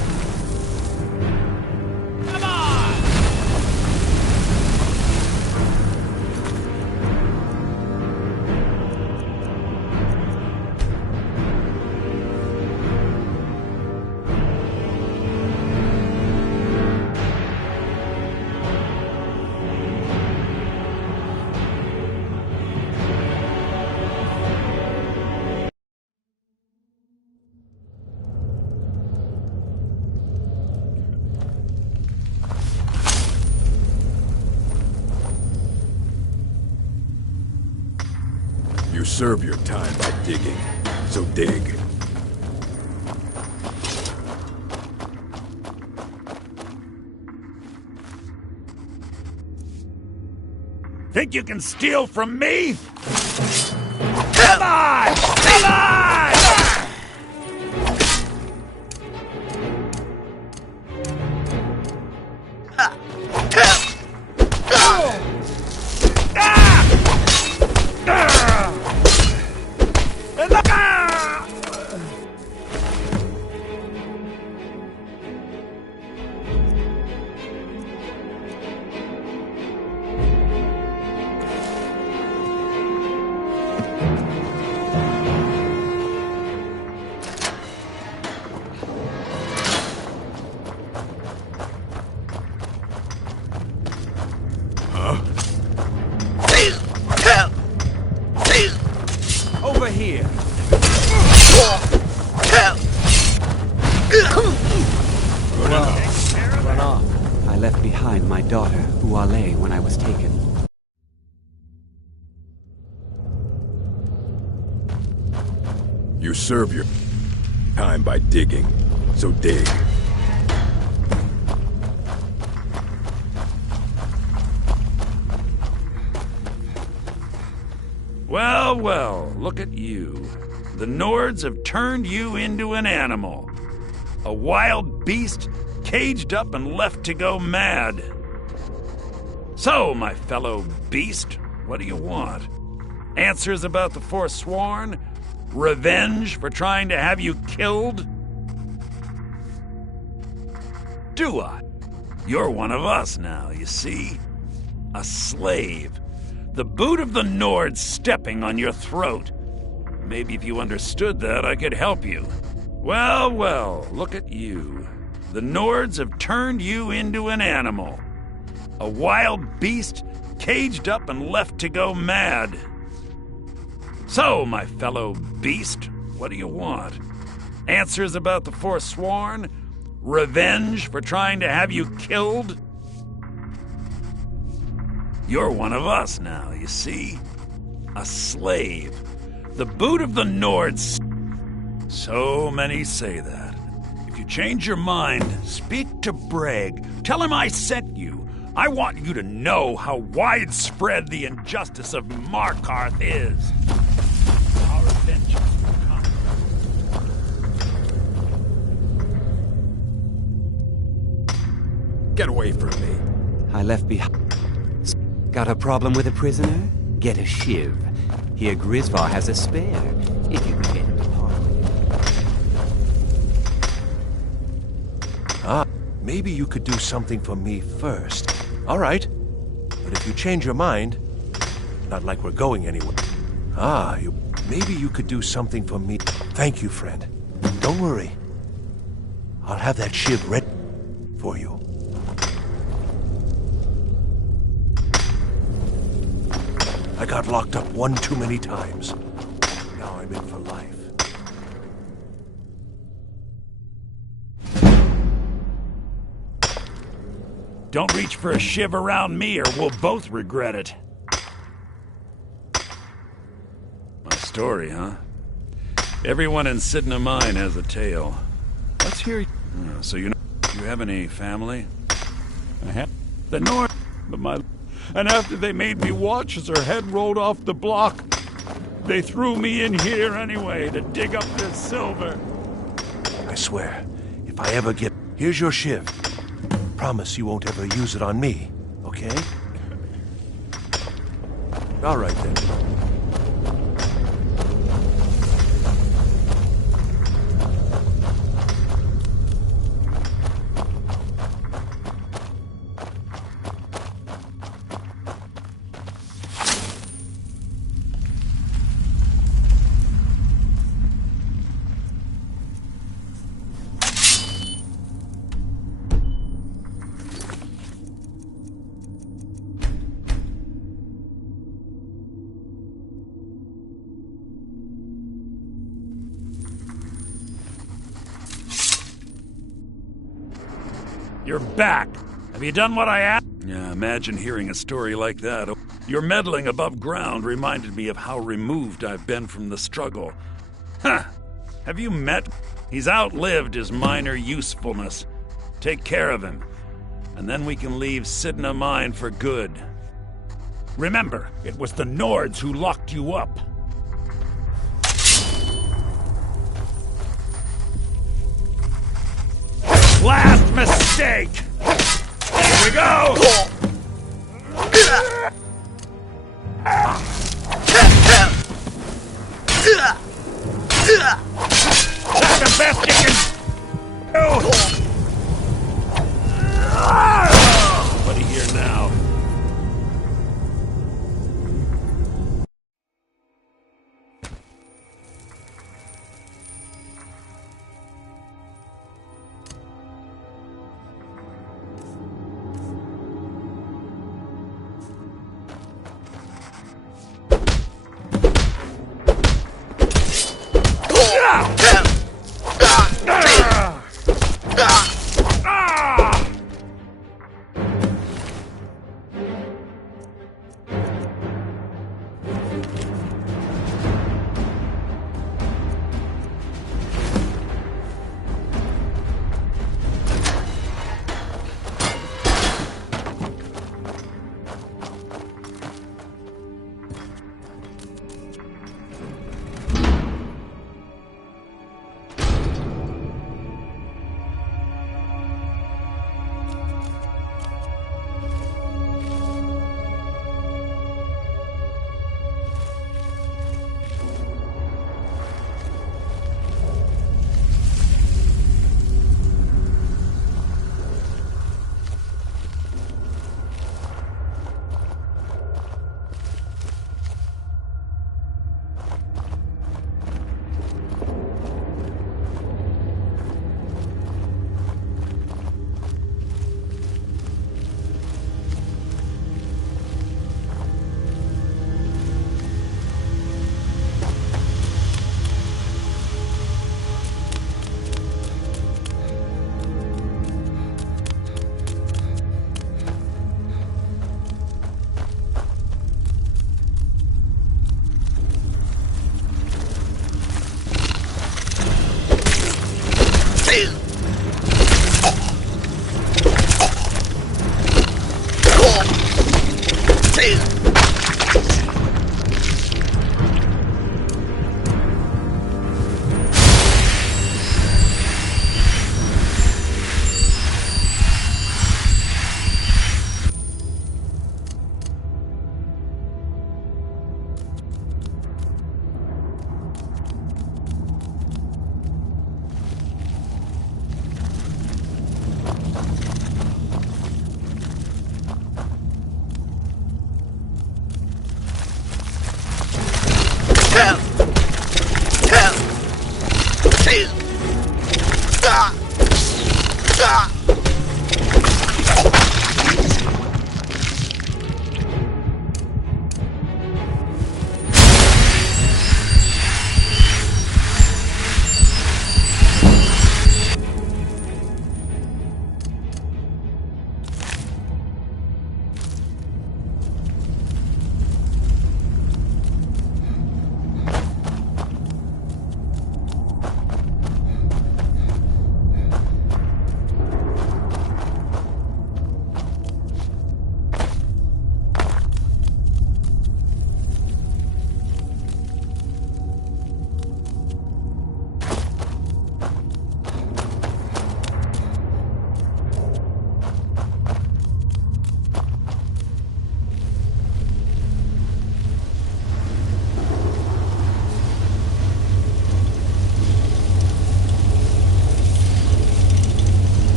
You serve your time by digging, so dig. Think you can steal from me? Come on! Come on! Over here! Run off. I left behind my daughter, Uale, when I was taken. You serve your time by digging, so dig. Well, well, look at you. The Nords have turned you into an animal. A wild beast caged up and left to go mad. So, my fellow beast, what do you want? Answers about the Forsworn? Revenge for trying to have you killed? Do I? You're one of us now, you see? A slave. The boot of the Nords stepping on your throat. Maybe if you understood that, I could help you. Well, well, look at you. The Nords have turned you into an animal. A wild beast caged up and left to go mad. So, my fellow beast, what do you want? Answers about the Forsworn? Revenge for trying to have you killed? You're one of us now, you see? A slave. The boot of the Nords. So many say that. If you change your mind, speak to Breg. Tell him I sent you. I want you to know how widespread the injustice of Markarth is. Our vengeance will come. Get away from me. I left behind. Got a problem with a prisoner? Get a shiv. Here Grisvar has a spare, if you can get him to part with Ah, maybe you could do something for me first. All right. But if you change your mind, not like we're going anywhere. Maybe you could do something for me. Thank you, friend. Don't worry. I'll have that shiv ready for you. I got locked up one too many times. Now I'm in for life. Don't reach for a shiv around me or we'll both regret it. My story, huh? Everyone in Sidna Mine has a tale. Let's hear it. So you have any family? I have. The North, but my... And after they made me watch as her head rolled off the block, they threw me in here anyway to dig up this silver. I swear, if I ever get... Here's your shiv. Promise you won't ever use it on me, okay? All right, then. You're back. Have you done what I asked? Yeah, imagine hearing a story like that. Your meddling above ground reminded me of how removed I've been from the struggle. Huh. Have you met? He's outlived his minor usefulness. Take care of him, and then we can leave Sidna Mine for good. Remember, it was the Nords who locked you up. Last mistake! Here we go! That's the best you can do! What do you hear now?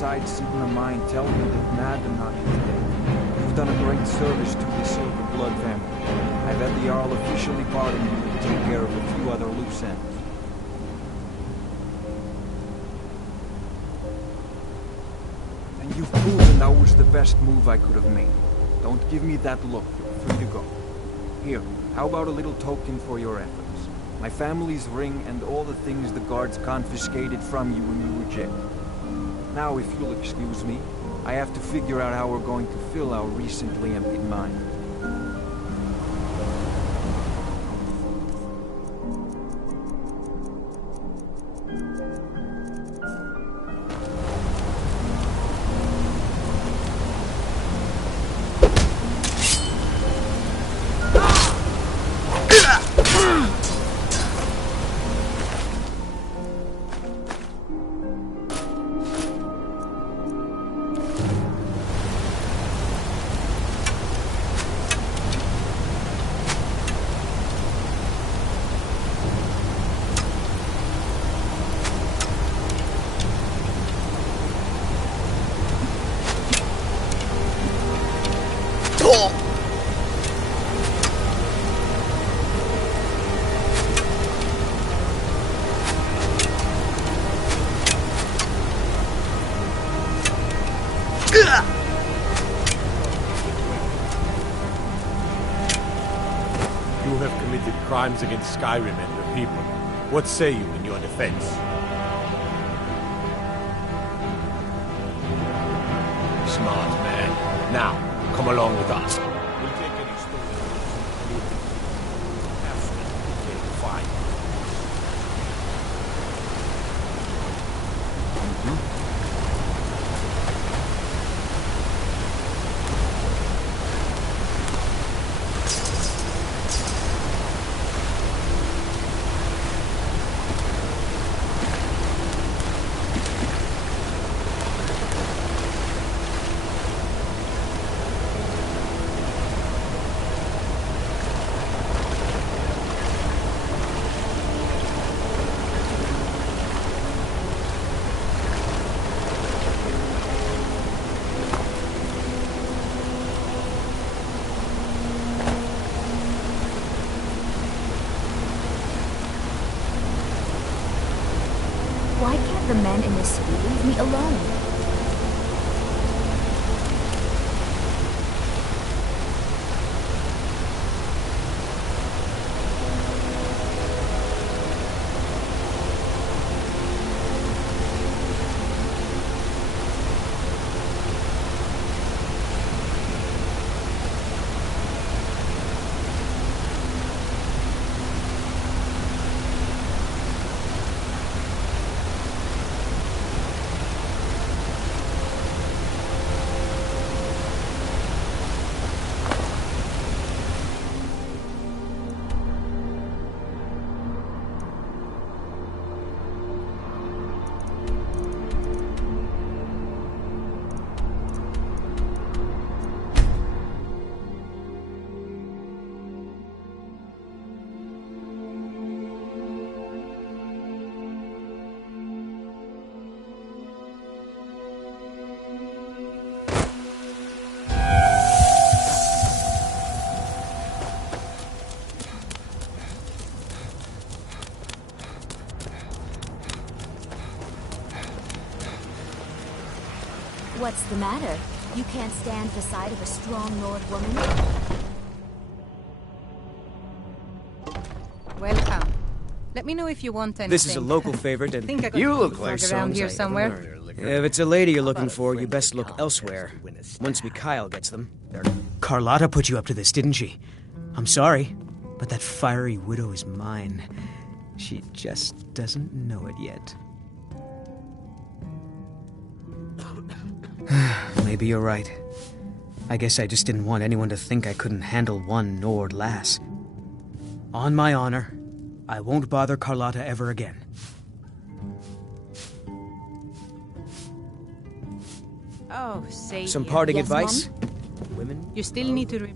inside Sigma Mine tell me that Madenak is dead. You've done a great service to the Silver Blood family. I've had the Jarl officially pardon you and take care of a few other loose ends. And you've proven that was the best move I could have made. Don't give me that look. You're free to go. Here, how about a little token for your efforts? My family's ring and all the things the guards confiscated from you when you were jailed. Now, if you'll excuse me, I have to figure out how we're going to fill our recently emptied mine. You have committed crimes against Skyrim and her people. What say you in your defense? Smart man. Now, come along with us. We'll take any stolen goods. Okay, fine. Why can't the men in this city leave me alone? What's the matter? You can't stand the sight of a strong Nord woman? Welcome. Let me know if you want anything. This is a local favorite, and Think I could around here somewhere. If it's a lady you're looking for, you best look elsewhere. Once Mikhail gets them. Carlotta put you up to this, didn't she? I'm sorry, but that fiery widow is mine. She just doesn't know it yet. Maybe you're right. I guess I just didn't want anyone to think I couldn't handle one Nord lass. On my honor, I won't bother Carlotta ever again. Oh, say Some parting yes, advice? Mom? Women? You still need to...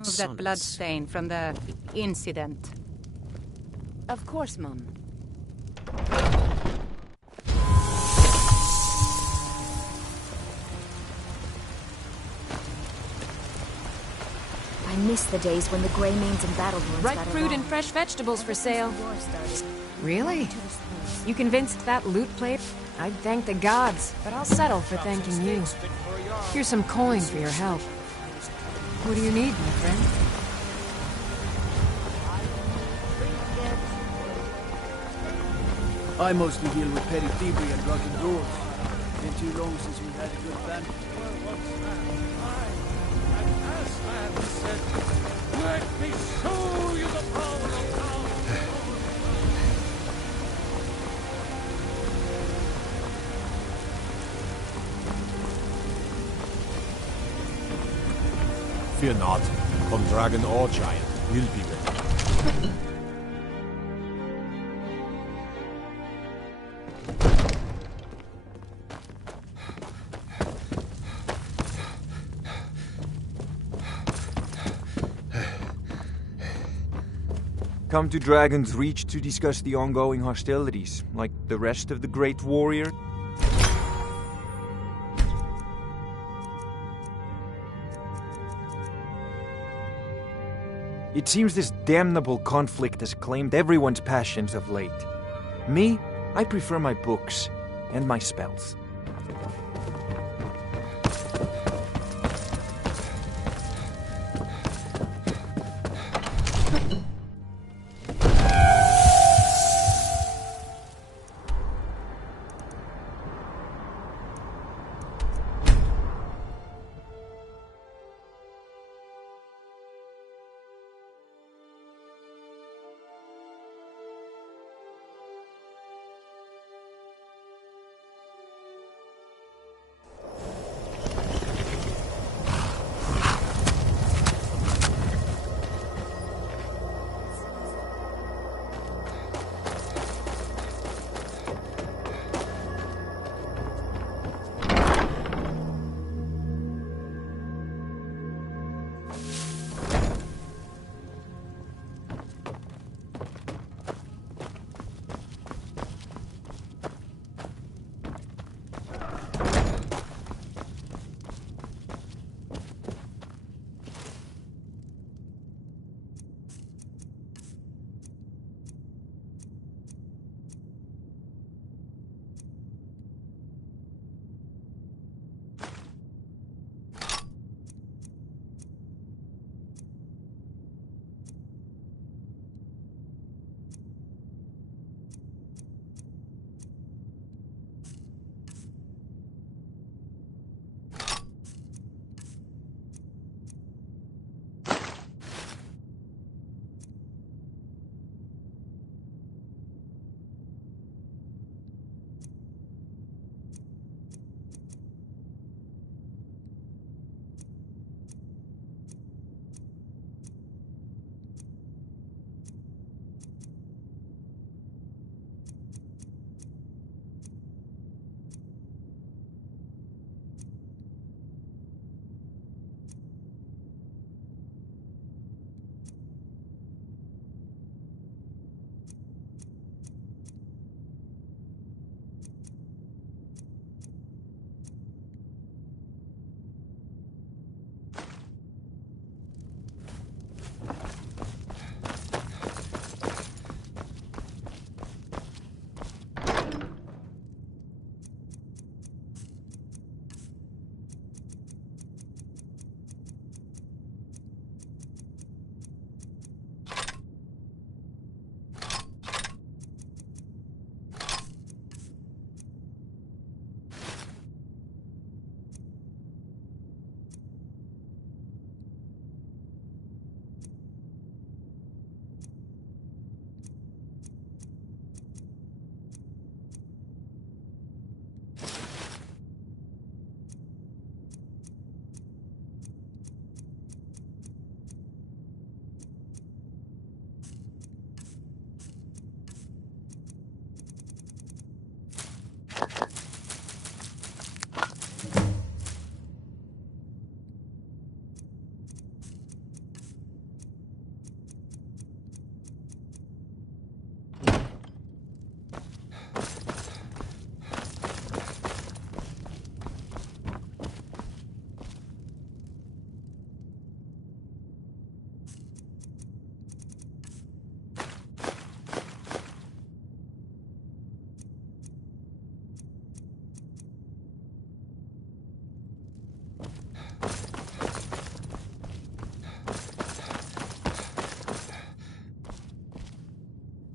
Move that blood stain from the incident. Of course, Mum. I miss the days when the Greymanes and Battleborns Ripe got fruit along. and fresh vegetables for sale. Really? You convinced that loot player? I'd thank the gods, but I'll settle for thanking you. Here's some coin for your help. What do you need, my friend? I mostly deal with petty thievery and drunken duels. Been too long since we had a good band. Let me show you the power of now! Fear not. Come dragon or giant, we'll be ready. Come to Dragon's Reach to discuss the ongoing hostilities, like the rest of the Great Warrior? It seems this damnable conflict has claimed everyone's passions of late. Me, I prefer my books and my spells.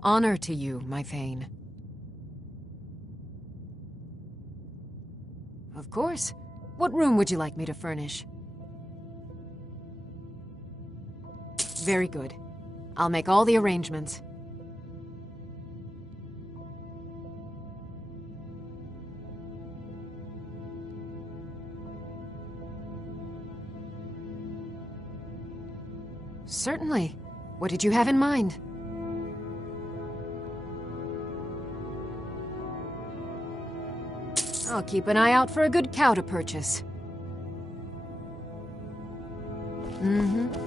Honor to you, my Thane. Of course. What room would you like me to furnish? Very good. I'll make all the arrangements. Certainly. What did you have in mind? I'll keep an eye out for a good cow to purchase. Mm-hmm.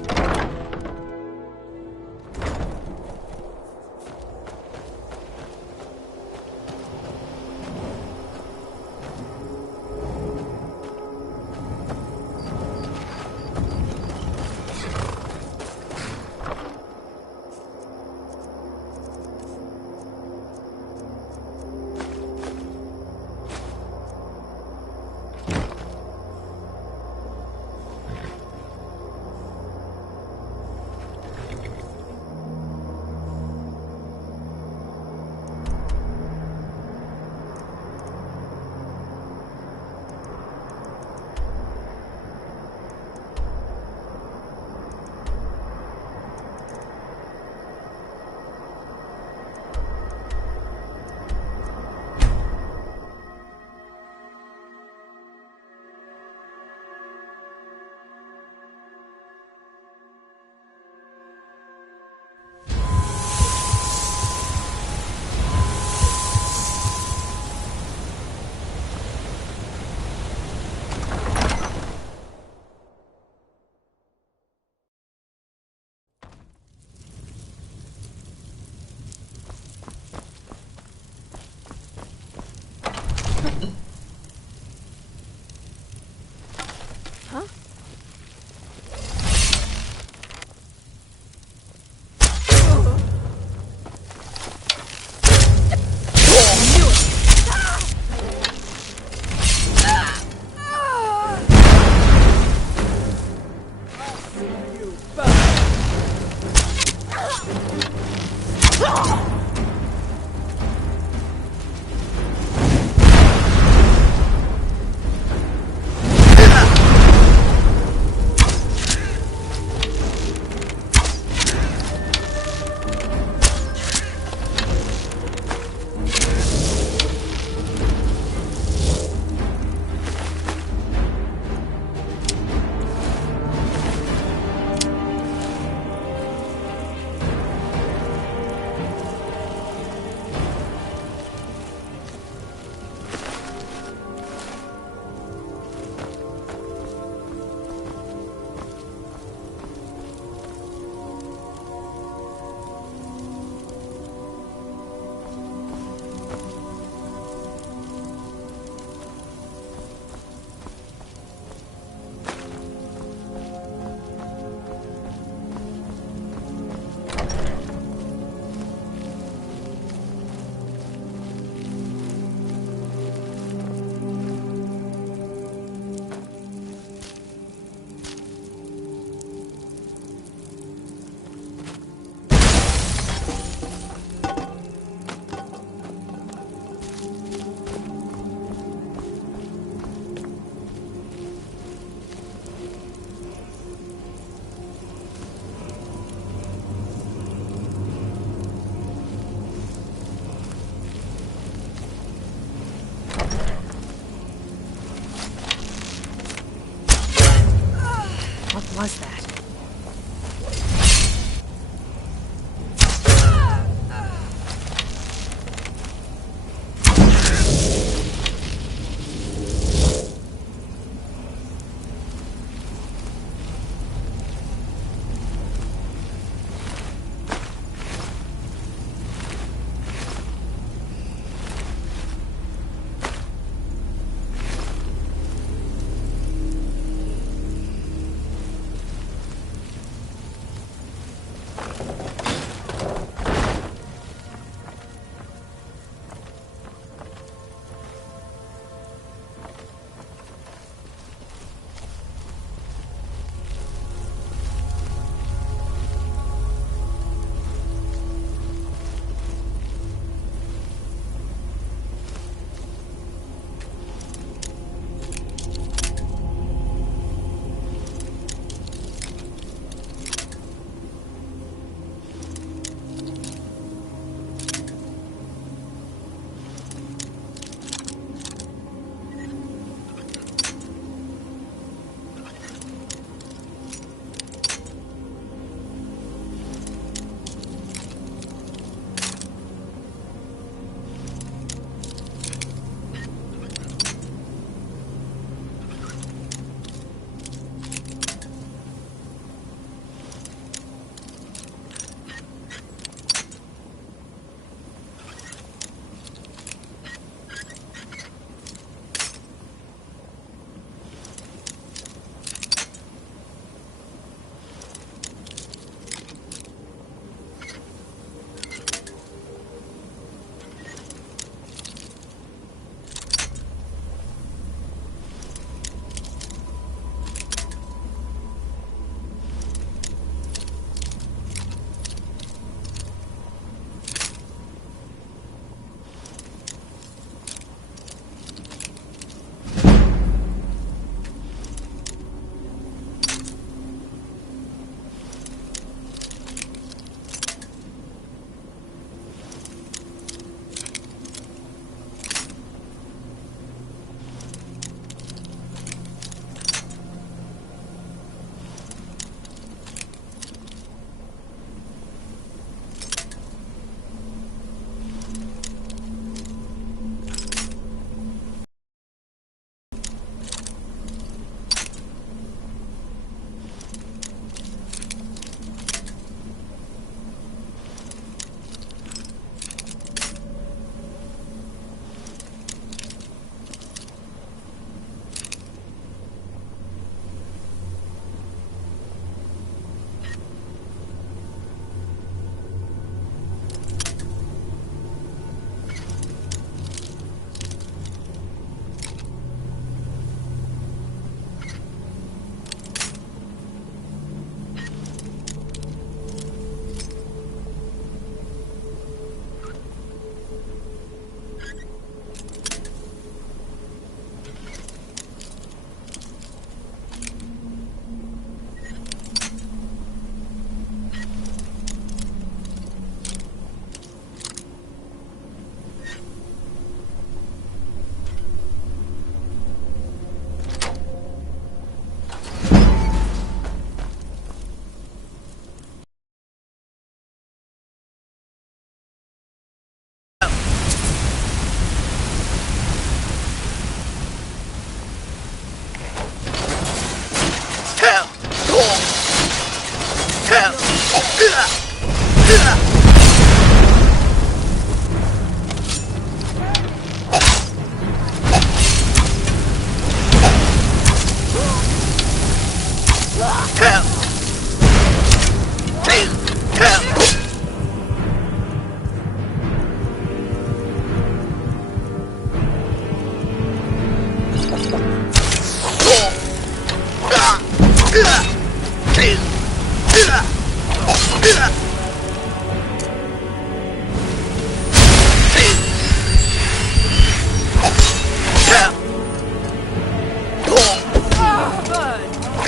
What was that?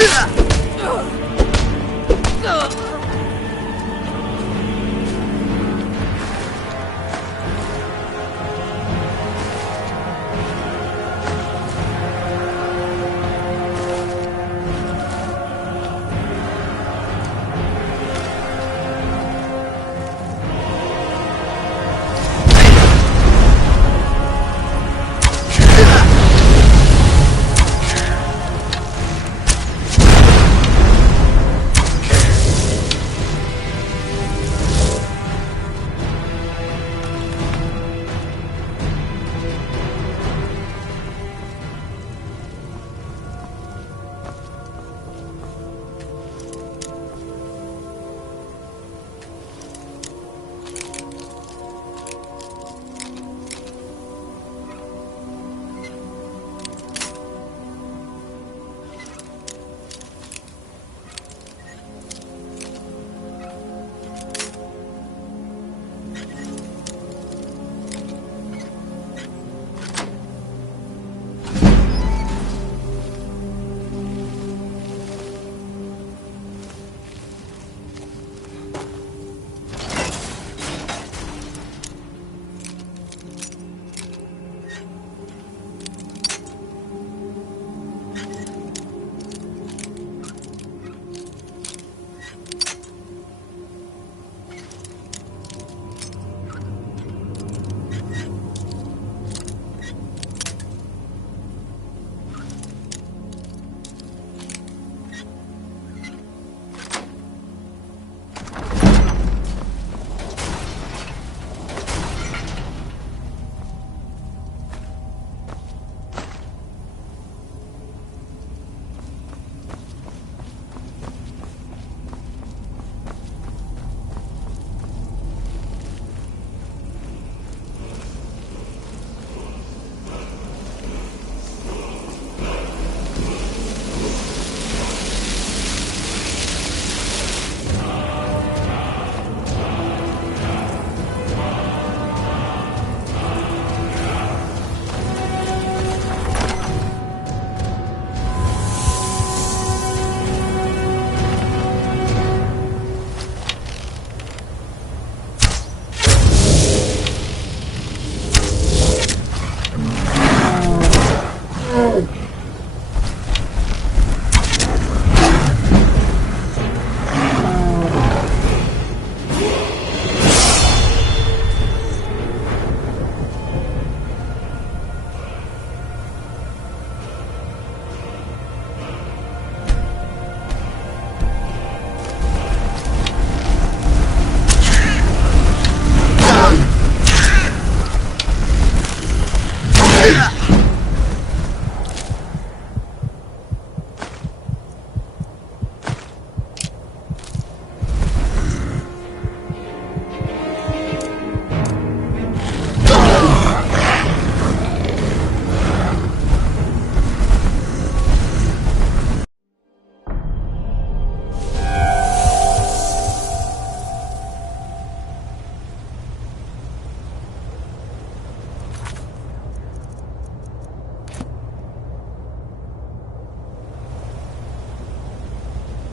Bud!